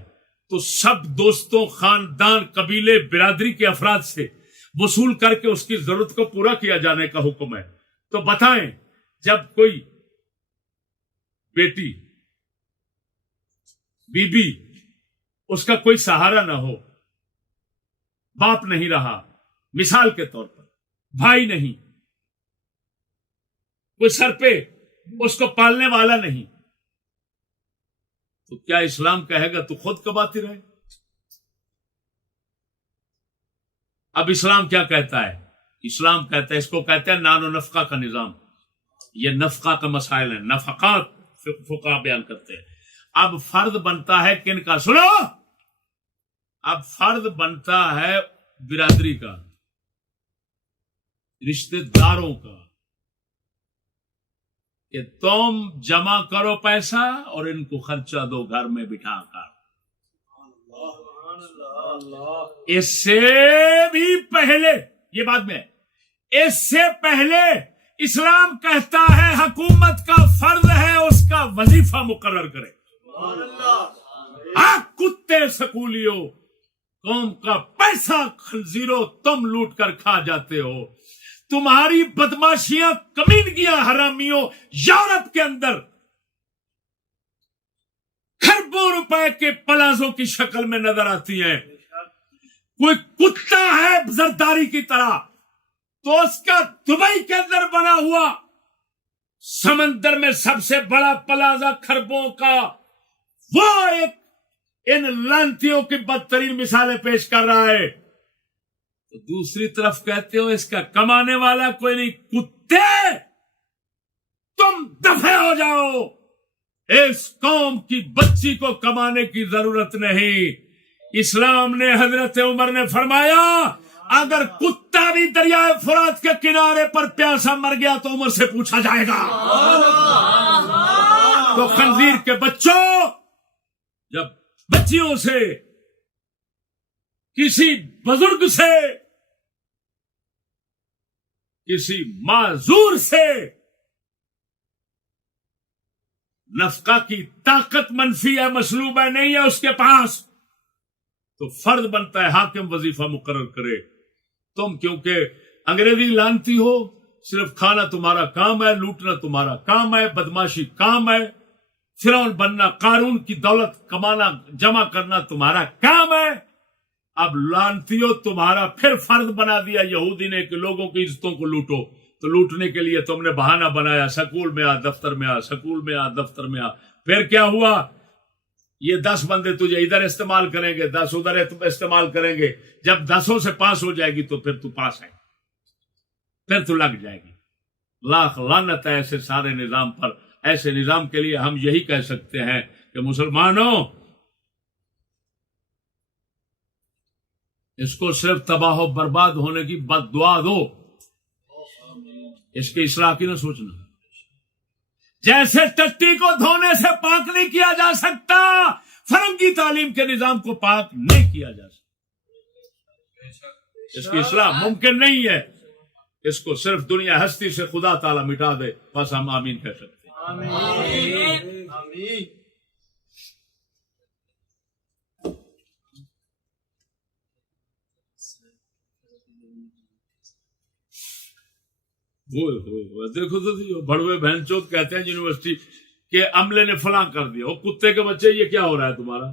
تو سب دوستوں, خاندان, قبیلے, برادری کے افراد سے وصول کر کے اس کی ضرورت کو پورا کیا جانے کا حکم ہے. تو بتائیں جب کوئی بیٹی, بیوی, اس کا کوئی سہارا نہ ہو, باپ نہیں رہا, مثال کے طور پر بھائی نہیں, کوئی سر پہ اس کو پالنے والا نہیں, تو کیا اسلام کہے گا تو خود کماتی رہے؟ اب اسلام کیا کہتا ہے؟ اسلام کہتا ہے, اس کو کہتے ہیں نان و نفقہ کا نظام. یہ نفقہ کا مسائل ہیں, نفقات فقہ بیان کرتے ہیں. اب فرض بنتا ہے کن کا؟ سنو, اب فرض بنتا ہے برادری کا, رشتہ داروں کا, کہ تم جمع کرو پیسہ اور ان کو خرچہ دو گھر میں بٹھا کر. اس سے بھی پہلے, یہ بعد میں, اس سے پہلے اسلام کہتا ہے حکومت کا فرض ہے اس کا وظیفہ مقرر کرے. کتے سکولیوں, قوم کا پیسہ خنزیروں تم لوٹ کر کھا جاتے ہو. تمہاری بدماشیاں, کمینگیاں, حرامیوں یورپ کے اندر کھربوں روپے کے پلازوں کی شکل میں نظر آتی ہیں. کوئی کتا ہے زرداری کی طرح, تو اس کا دبئی کے اندر بنا ہوا سمندر میں سب سے بڑا پلازا کھربوں کا, وہ ایک ان لانتیوں کی بدترین مثالیں پیش کر رہا ہے. تو دوسری طرف کہتے ہو اس کا کمانے والا کوئی نہیں. کتے, تم دفع ہو جاؤ, اس قوم کی بچی کو کمانے کی ضرورت نہیں. اسلام نے, حضرت عمر نے فرمایا اگر کتا بھی دریائے فرات کے کنارے پر پیاسا مر گیا تو عمر سے پوچھا جائے گا. تو خنزیر کے بچوں، جب بچیوں سے، کسی بزرگ سے، کسی معذور سے نفقہ کی طاقت منفی ہے، مسلوب ہے، نہیں ہے اس کے پاس، تو فرض بنتا ہے حاکم وظیفہ مقرر کرے. تم کیونکہ انگریزی لانتی ہو، صرف کھانا تمہارا کام ہے، لوٹنا تمہارا کام ہے، بدماشی کام ہے، فرعون بننا، قارون کی دولت کمانا، جمع کرنا تمہارا کام ہے. اب لانتیوں تمہارا پھر فرض بنا دیا یہودی نے کہ لوگوں کی عزتوں کو لوٹو. تو لوٹنے کے لیے تم نے بہانہ بنایا، سکول میں آ، دفتر میں آ، سکول میں آ، دفتر میں آ. پھر کیا ہوا؟ یہ 10 بندے تجھے ادھر استعمال کریں گے، 10 ادھر استعمال کریں گے. جب 10 سے پاس ہو جائے گی تو پھر تو پاس ہے، پھر تو لگ جائے گی. لاکھ لعنت ہے ایسے سارے نظام پر. ایسے نظام کے لیے ہم یہی کہہ سکتے ہیں کہ مسلمانوں، اس کو صرف تباہ و برباد ہونے کی بد دعا دو، اس کی اصلاح کی نہ سوچنا. جیسے ٹٹی کو دھونے سے پاک نہیں کیا جا سکتا، فرنگی تعلیم کے نظام کو پاک نہیں کیا جا سکتا. اس کی اصلاح ممکن نہیں ہے. اس کو صرف دنیا ہستی سے خدا تعالی مٹا دے، بس ہم آمین کہہ سکتے ہیں. دیکھو تو بڑوے بہن چوت کہتے ہیں یونیورسٹی کے عملے نے فلاں کر دیا. وہ کتے کے بچے، یہ کیا ہو رہا ہے تمہارا؟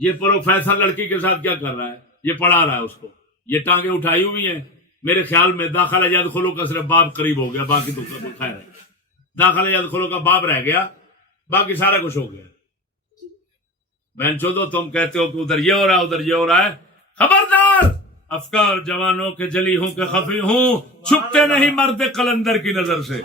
یہ پروفیسر لڑکی کے ساتھ کیا کر رہا ہے؟ یہ پڑھا رہا ہے اس کو. یہ ٹانگیں اٹھائی ہوئی ہیں. میرے خیال میں داخلہ یدخلو کا صرف باب قریب ہو گیا، باقی تو خیر ہے. داخلہ یدخلو کا باب رہ گیا، باقی سارا کچھ ہو گیا. بہن چودو تم کہتے ہو کہ ادھر یہ ہو رہا ہے، ادھر یہ ہو رہا ہے. خبردار، افکار جوانوں کے جلی ہوں کہ خفی ہوں، چھپتے نہیں مرد قلندر کی نظر سے.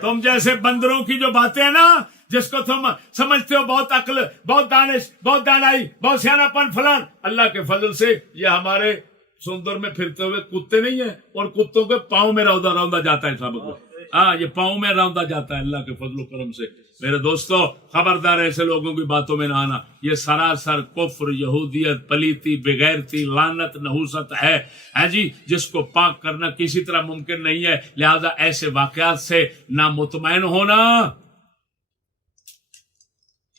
تم جیسے بندروں کی جو باتیں ہیں نا، جس کو تم سمجھتے ہو بہت عقل، بہت دانش، بہت دانائی، بہت سیانا پن فلان، اللہ کے فضل سے یہ ہمارے سندر میں پھرتے ہوئے کتے نہیں ہیں، اور کتوں کے پاؤں میں روندا جاتا ہے سب کو. ہاں، یہ پاؤں میں روندا جاتا ہے اللہ کے فضل و کرم سے. میرے دوستو، خبردار ایسے لوگوں کی باتوں میں نہ آنا. یہ سراسر کفر، یہودیت، پلیتی، بغیرتی، لعنت، نحوست ہے، ہاں جی، جس کو پاک کرنا کسی طرح ممکن نہیں ہے. لہذا ایسے واقعات سے نہ مطمئن ہونا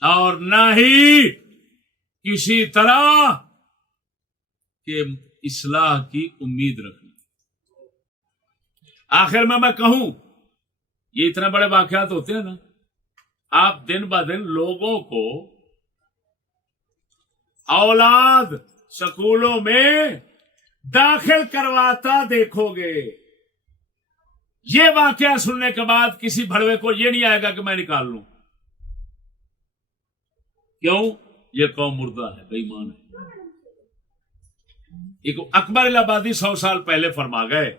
اور نہ ہی کسی طرح کے اصلاح کی امید رکھنا. آخر میں کہوں، یہ اتنے بڑے واقعات ہوتے ہیں نا، آپ دن بہ دن لوگوں کو اولاد سکولوں میں داخل کرواتا دیکھو گے. یہ واقعہ سننے کے بعد کسی بھڑوے کو یہ نہیں آئے گا کہ میں نکال لوں. کیوں؟ یہ قوم مردہ ہے، بے ایمان ہے. ایک اکبر الہ آبادی 100 سال پہلے فرما گئے،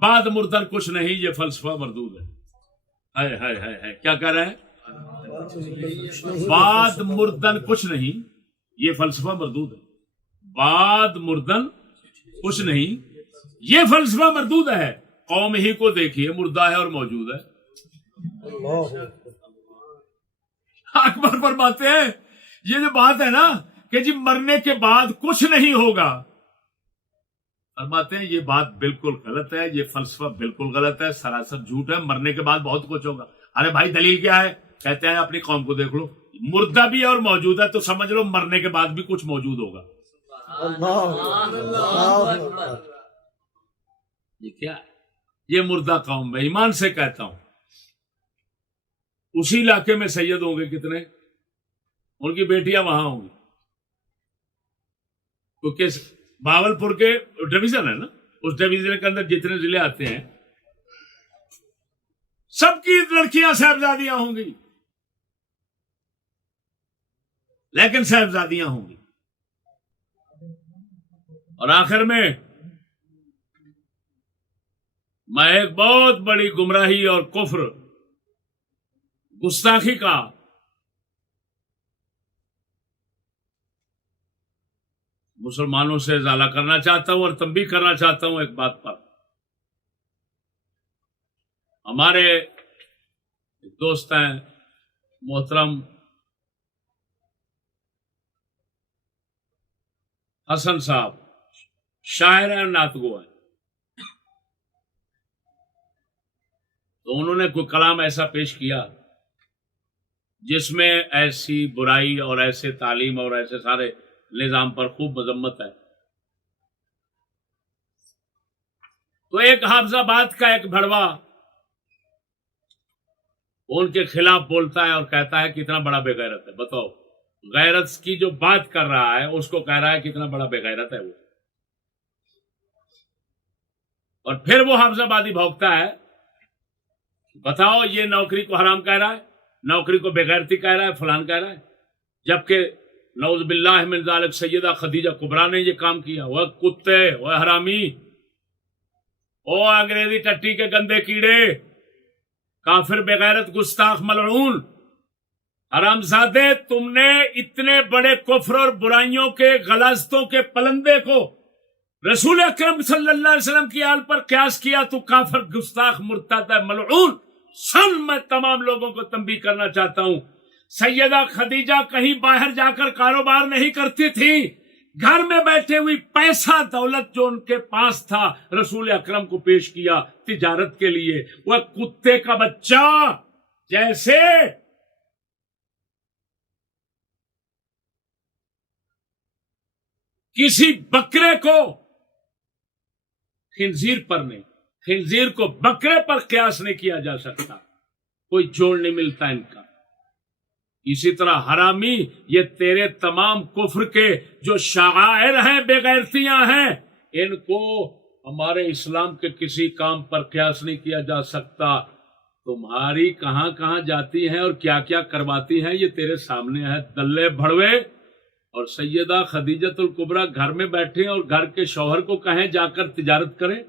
بعد مردن کچھ نہیں، یہ فلسفہ مردود ہے. کیا کہہ رہے ہیں؟ بعد مردن کچھ نہیں، یہ فلسفہ مردود ہے. بعد مردن کچھ نہیں، یہ فلسفہ مردود ہے. قوم ہی کو دیکھیے، مردہ ہے اور موجود ہے. اکبر فرماتے ہیں یہ جو بات ہے نا کہ جی مرنے کے بعد کچھ نہیں ہوگا، فرماتے ہیں یہ بات بالکل غلط ہے، یہ فلسفہ بالکل غلط ہے، سراسر جھوٹ ہے. مرنے کے بعد بہت کچھ ہوگا. ارے بھائی دلیل کیا ہے؟ کہتے ہیں اپنی قوم کو دیکھ لو، مردہ بھی ہے اور موجود ہے، تو سمجھ لو مرنے کے بعد بھی کچھ موجود ہوگا. یہ کیا ہے؟ یہ مردہ قوم ہے. ایمان سے کہتا ہوں، اسی علاقے میں سید ہوں گے کتنے، ان کی بیٹیاں وہاں ہوں گی، کیونکہ بھاولپور کے ڈویژن ہے نا، اس ڈویژن کے اندر جتنے ضلع آتے ہیں سب کی لڑکیاں صاحبزادیاں ہوں گی، لیکن صاحبزادیاں ہوں گی. اور آخر میں ایک بہت بڑی گمراہی اور کفر، گستاخی کا مسلمانوں سے ازالہ کرنا چاہتا ہوں اور تنبیہ کرنا چاہتا ہوں ایک بات پر. ہمارے دوست ہیں محترم حسن صاحب، شاعر ہیں اور نعت گو ہیں، تو انہوں نے کوئی کلام ایسا پیش کیا جس میں ایسی برائی اور ایسے تعلیم اور ایسے سارے نظام پر خوب مذمت ہے. تو ایک حافظ آباد کا ایک بھڑوا ان کے خلاف بولتا ہے اور کہتا ہے کتنا بڑا بے غیرت ہے. بتاؤ، غیرت کی جو بات کر رہا ہے اس کو کہہ رہا ہے کتنا بڑا بے غیرت ہے وہ. اور پھر وہ حافظ آبادی بھونکتا ہے، بتاؤ یہ نوکری کو حرام کہہ رہا ہے، نوکری کو بے غیرتی کہہ رہا ہے، فلان کہہ رہا ہے، جبکہ نعوذ باللہ من ذالک سیدہ خدیجہ کبریٰ نے یہ کام کیا. وہ کتے، وہ حرامی، او انگریزی ٹٹی کے گندے کیڑے، کافر، بے غیرت، گستاخ، ملعون، حرامزادے، تم نے اتنے بڑے کفر اور برائیوں کے غلاظتوں کے پلندے کو رسول اکرم صلی اللہ علیہ وسلم کی آل پر قیاس کیا. تو کافر، گستاخ، مرتد ہے، ملعون. سن، میں تمام لوگوں کو تنبیہ کرنا چاہتا ہوں، سیدہ خدیجہ کہیں باہر جا کر کاروبار نہیں کرتی تھی، گھر میں بیٹھے ہوئی پیسہ دولت جو ان کے پاس تھا رسول اکرم کو پیش کیا تجارت کے لیے. وہ کتے کا بچہ، جیسے کسی بکرے کو خنزیر پر نہیں، خنزیر کو بکرے پر قیاس نہیں کیا جا سکتا، کوئی جوڑ نہیں ملتا ان کا. اسی طرح حرامی، یہ تیرے تمام کفر کے جو شعائر ہیں، بے غیرتیاں ہیں، ان کو ہمارے اسلام کے کسی کام پر قیاس نہیں کیا جا سکتا. تمہاری کہاں کہاں جاتی ہیں اور کیا کیا کرواتی ہیں یہ تیرے سامنے ہے. دلے بھڑوے. اور سیدہ خدیجۃ الکبریٰ گھر میں بیٹھے اور گھر کے شوہر کو کہیں جا کر تجارت کریں،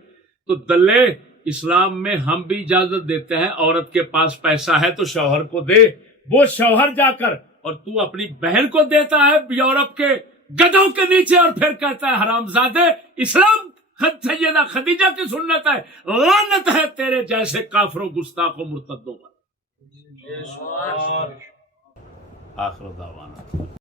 تو دلے، اسلام میں ہم بھی اجازت دیتے ہیں، عورت کے پاس پیسہ ہے تو شوہر کو دے. وہ شوہر جا کر، اور تو اپنی بہن کو دیتا ہے یورپ کے گدھوں کے نیچے، اور پھر کہتا ہے حرامزادے اسلام سیدہ خدیجہ کی سنت ہے. لعنت ہے تیرے جیسے کافروں، گستاخوں، مرتدوں پر. آخر دعوانا